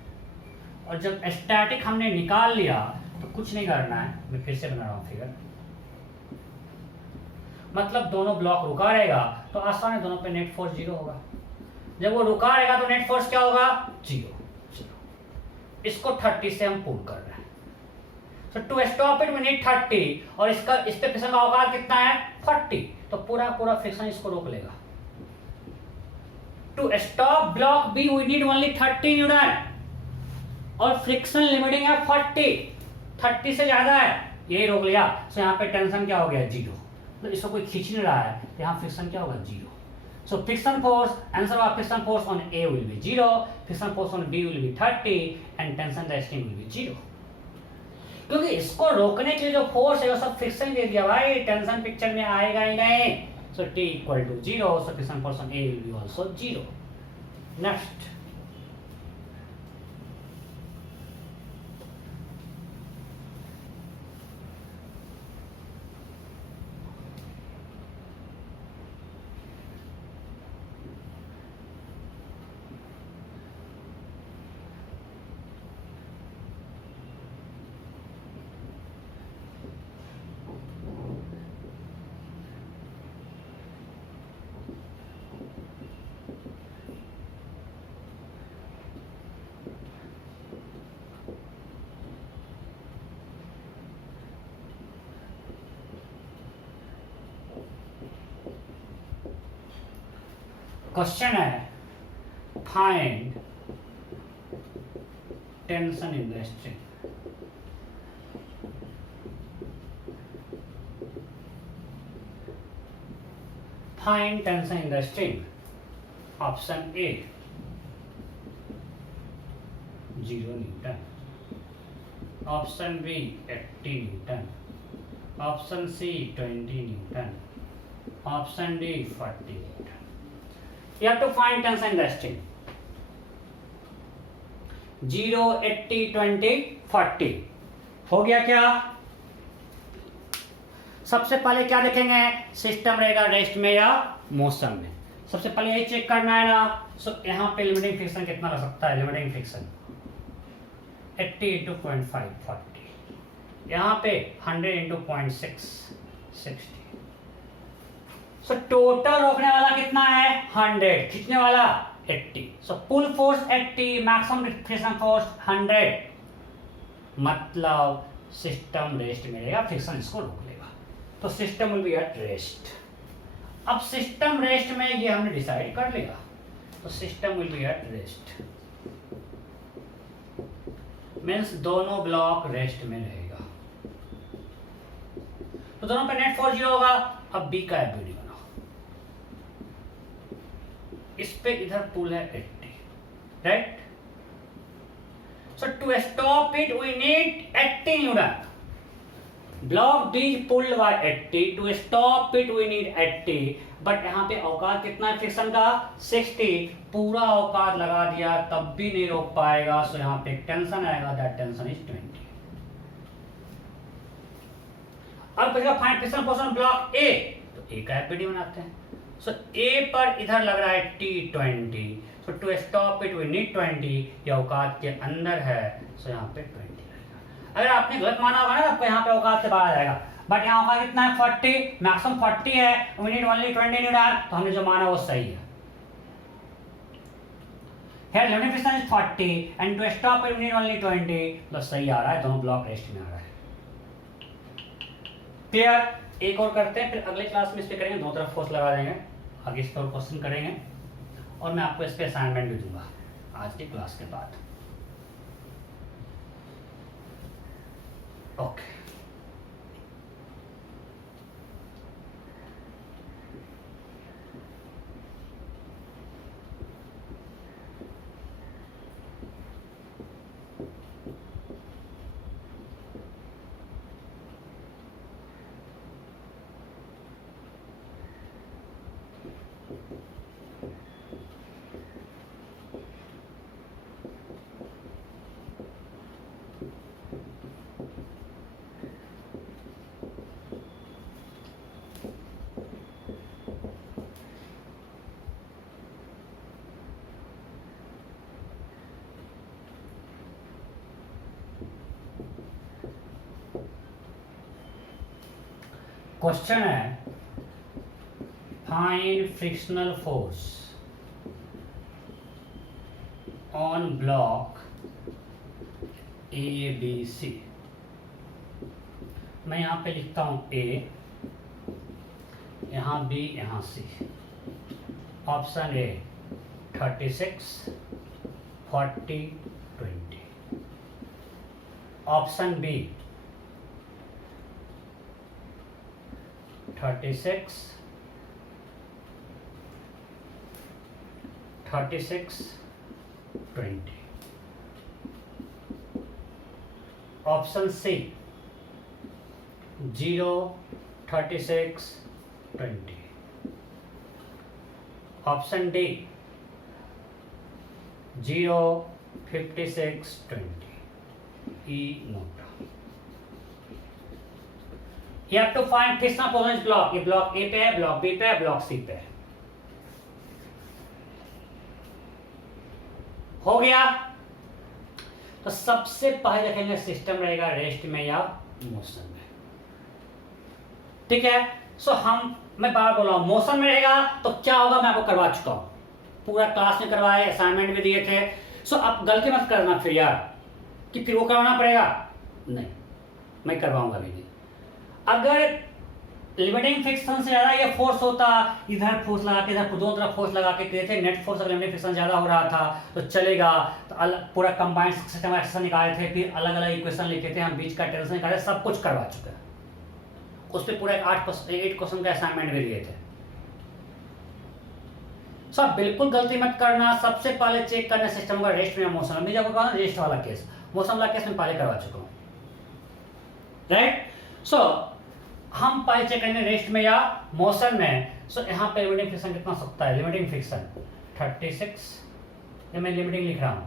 और जब स्टैटिक हमने निकाल लिया तो कुछ नहीं करना है, मैं फिर से बना रहा हूँ फिगर। मतलब दोनों ब्लॉक रुका रहेगा तो आसान है, दोनों पे नेट फोर्स 0 होगा। जब वो रुका रहेगा तो नेट फोर्स क्या होगा? 0। इसको 30 से हम पुल कर रहे हैं। So to stop it we need 30 और इसका इस पे फ्रिक्शन का औकात कितना है? 40। तो पूरा पूरा फ्रिक्शन इसको रोक लेगा। To stop block B we need only 30 Newton और फ्रिक्शन लिमिटिंग है 30 से ज्यादा है, यही रोक लिया। सो यहाँ पे टेंशन क्या हो गया? 0। तो इसको कोई खींच नहीं रहा है, यहाँ फ्रिक्शन क्या होगा? 0। So friction force, answer of friction force on A will be 0, friction force on B will be 30 and tension resting will be 0। क्योंकि इसको रोकने के लिए जो फोर्स है वो सब फ्रिक्शन दे दिया भाई, टेंशन पिक्चर में आएगा ही नहीं। So T equal to 0, so friction force on A will be also 0। Next, question है find tension in the string. Find tension in the string. Option A 0 newton, option B 80 newton, option C 20 newton, option D 40 newton. You have to find tension in the string. 0, 80, 20, 40 हो गया क्या? सबसे पहले क्या देखेंगे? सिस्टम रहेगा रेस्ट में या मोशन में। सबसे पहले ये चेक करना है ना। सो यहाँ पे लिमिटिंग फ्रिक्शन कितना लग सकता है? लिमिटिंग फ्रिक्शन 80 इंटू 0.5 40, यहाँ पे 100 इंटू 0.6 60। सो टोटल रोकने वाला कितना है? 100, खींचने वाला 80। सो पुल फोर्स 80, मैक्सिमम फ्रिक्शन फोर्स 100, मतलब सिस्टम रेस्ट में रहेगा, फ्रिक्शन इसको रोक लेगा। तो system will be at rest. अब सिस्टम रेस्ट में ये हमने डिसाइड कर लिया, तो system will be at rest means दोनों ब्लॉक रेस्ट में रहेगा, तो दोनों पे नेट फोर्स 0 होगा। अब बी का एफबीडी बनाओ, इस पे इधर पुल है 80, right? So to stop it we need 80 newton. Block D pulled by 80, to stop it we need 80, but यहाँ पे औकात कितना है फ्रिक्शन का? 60। पूरा औकात लगा दिया तब भी नहीं रोक पाएगा, सो यहाँ पे टेंशन आएगा, दैट टेंशन इज 20। अब बचेगा find friction force on block ए, तो ए का एफबीडी बनाते हैं। सो ए पर इधर लग रहा है T20, so to stop it we need 20, ये औकात के अंदर है, सो यहाँ पे 20 लगेगा। अगर आपने गलत माना होगा ना, आपको यहाँ पे औकात से बाहर आ जाएगा, बट यहाँ औकात कितना है? 40, मैक्सिमम 40 है, वी नीड ओनली 20 न्यूटन, तो हमने जो माना वो सही है। Here limiting friction is 40 and to stop it we need only 20, तो सही आ रहा है, दोनों ब्लॉक रेस्ट में आ रहा है। क्लियर? एक और करते हैं, फिर अगले क्लास में इस पे करेंगे, दोनों तरफ फोर्स लगा देंगे, आगे इस पर क्वेश्चन करेंगे और मैं आपको इस पे असाइनमेंट भी दूंगा आज की क्लास के बाद। ओके, क्वेश्चन है find frictional force on block A B C. मैं यहाँ पे लिखता हूँ ए, यहाँ बी, यहाँ C. Option A 36, 40, 20। Option B 36, 36, 20। Option C 0, 36, 20। Option D 0, 56, 20। E note. You have to find frictional force on block. ये ब्लॉक ए पे है, ब्लॉक बी पे है, ब्लॉक सी पे है। हो गया। तो सबसे पहले देखेंगे सिस्टम रहेगा रेस्ट में या मोशन में। ठीक है। मैं बार बोल रहा हूं मोशन में रहेगा तो क्या होगा, मैं आपको करवा चुका हूं, पूरा क्लास में करवाया, असाइनमेंट भी दिए थे। अब गलती मत करना फिर यार कि फिर वो करवाना पड़ेगा, नहीं, मैं करवाऊंगा अभी नहीं। अगर लिमिटिंग फ्रिक्शन से ज्यादा ये फोर्स होता, इधर फोर्स लगा के इधर दोनों तरफ फोर्स लगा के थे, नेट फोर्स अगर लिमिटिंग फ्रिक्शन ज्यादा हो रहा था तो चलेगा। तो पूरा कंबाइंड सिस्टम एक्शन निकाले थे, फिर अलग अलग इक्वेशन लिखे थे, हम बीच का टेंशन निकाले, सब कुछ करवा चुके हैं। उस पर पूरा 8 क्वेश्चन का असाइनमेंट भी दिए थे। सब बिल्कुल गलती मत करना। सबसे पहले चेक करना सिस्टम का रेस्ट में या मोशन। अभी जब रेस्ट वाला केस, मोशन वाला केस में पहले करवा चुका हूँ, राइट। हम पहले चेक करेंगे रेस्ट में या मोशन में। यहाँ पे लिमिटिंग फ्रिक्शन कितना सकता है, लिमिटिंग फ्रिक्शन 36, ये मैं लिमिटिंग लिख रहा हूँ,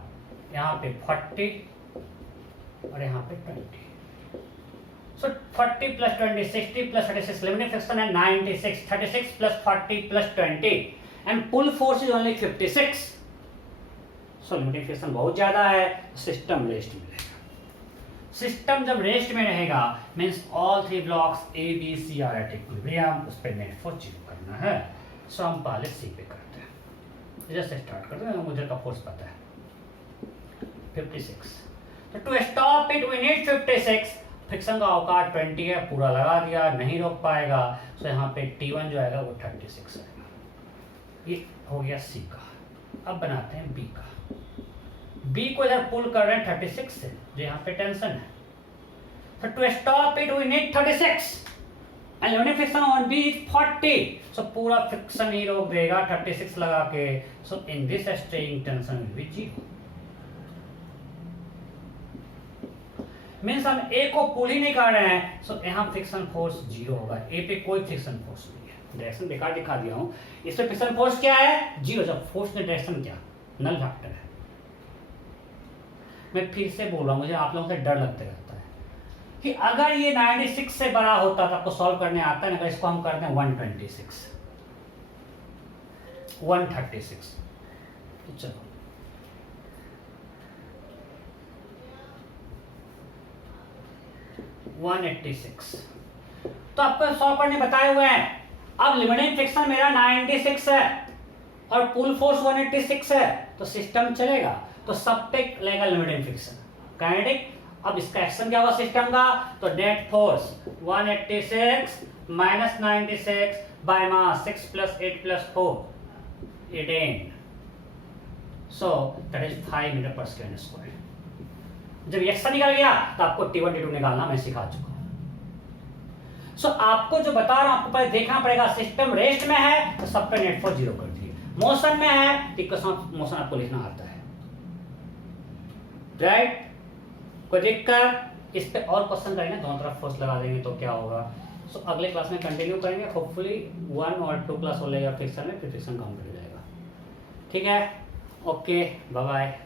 यहाँ पे 40 और यहाँ पे 20। 40 + 20 60 + 36, लिमिटिंग फ्रिक्शन है 96, 36 + 40 + 20 and pull force is only 56। Limiting friction बहुत ज्यादा है, सिस्टम रेस्ट में रहेगा। सिस्टम जब रेस्ट में रहेगा means all 3 blocks A B C are at equilibrium, उस पर नेट फोर्स जीरो करना है। हम पहले सी पे करते हैं, इधर से स्टार्ट करते हैं, मुझे का फोर्स पता है 56। तो to stop it we need 56। Friction का औकात 20 है, पूरा लगा दिया, नहीं रोक पाएगा। यहाँ पे T1 जो आएगा वो 36 आएगा। ये हो गया सी का। अब बनाते हैं बी का। बी को इधर पुल कर रहे हैं 36 से, जो यहाँ पे टेंशन है। तो to stop it we need 36 and limiting friction on B is 40। पूरा फ्रिक्शन ही रोक देगा 36 लगा के। In this string tension will be 0। मीन्स हम ए को पुल ही नहीं कर रहे हैं, यहाँ फ्रिक्शन फोर्स 0 होगा। ए पे कोई फ्रिक्शन फोर्स नहीं है, डायरेक्शन बेकार दिखा दिया हूँ। इस पे फ्रिक्शन फोर्स क्या है, 0। जब फोर्स ने डायरेक्शन क्या, नल फैक्टर है। मैं फिर से बोल रहा हूँ, मुझे आप लोगों से डर लगते रहता है कि अगर ये 96 से बड़ा होता तो आपको सॉल्व करने आता है ना। इसको हम करते हैं 126, 136। तो चलो तो आपको सॉल्व करने बताए हुए हैं। अब लिमिटिंग फ्रिक्शन मेरा 96 है और पुल फोर्स 186 है, तो सिस्टम चलेगा। तो सब पे लगेगा लिमिटिंग फ्रिक्शन, काइनेटिक। अब इसका एक्शन क्या होगा सिस्टम का, तो net force 186 - 96 by mass 6 + 8 + 4 18। That is 5 m/s²। जब एक्शन निकल गया तो आपको T1 T2 निकालना मैं सिखा चुका हूं। आपको जो बता रहा हूं आपको पहले देखना पड़ेगा। सिस्टम रेस्ट में है तो सब पे नेट फोर्स 0 कर दिए। मोशन में है तो मोशन आपको लिखना आता है, राइट। कोई दिक्कत, इस पे और क्वेश्चन करेंगे, दोनों तरफ फोर्स लगा देंगे तो क्या होगा। अगले क्लास में कंटिन्यू करेंगे। होपफुली 1 और 2 क्लास हो लेगा फ्रिक्शन में, फिर फ्रिक्शन कंप्लीट हो जाएगा। ठीक है, ओके, बाय बाय।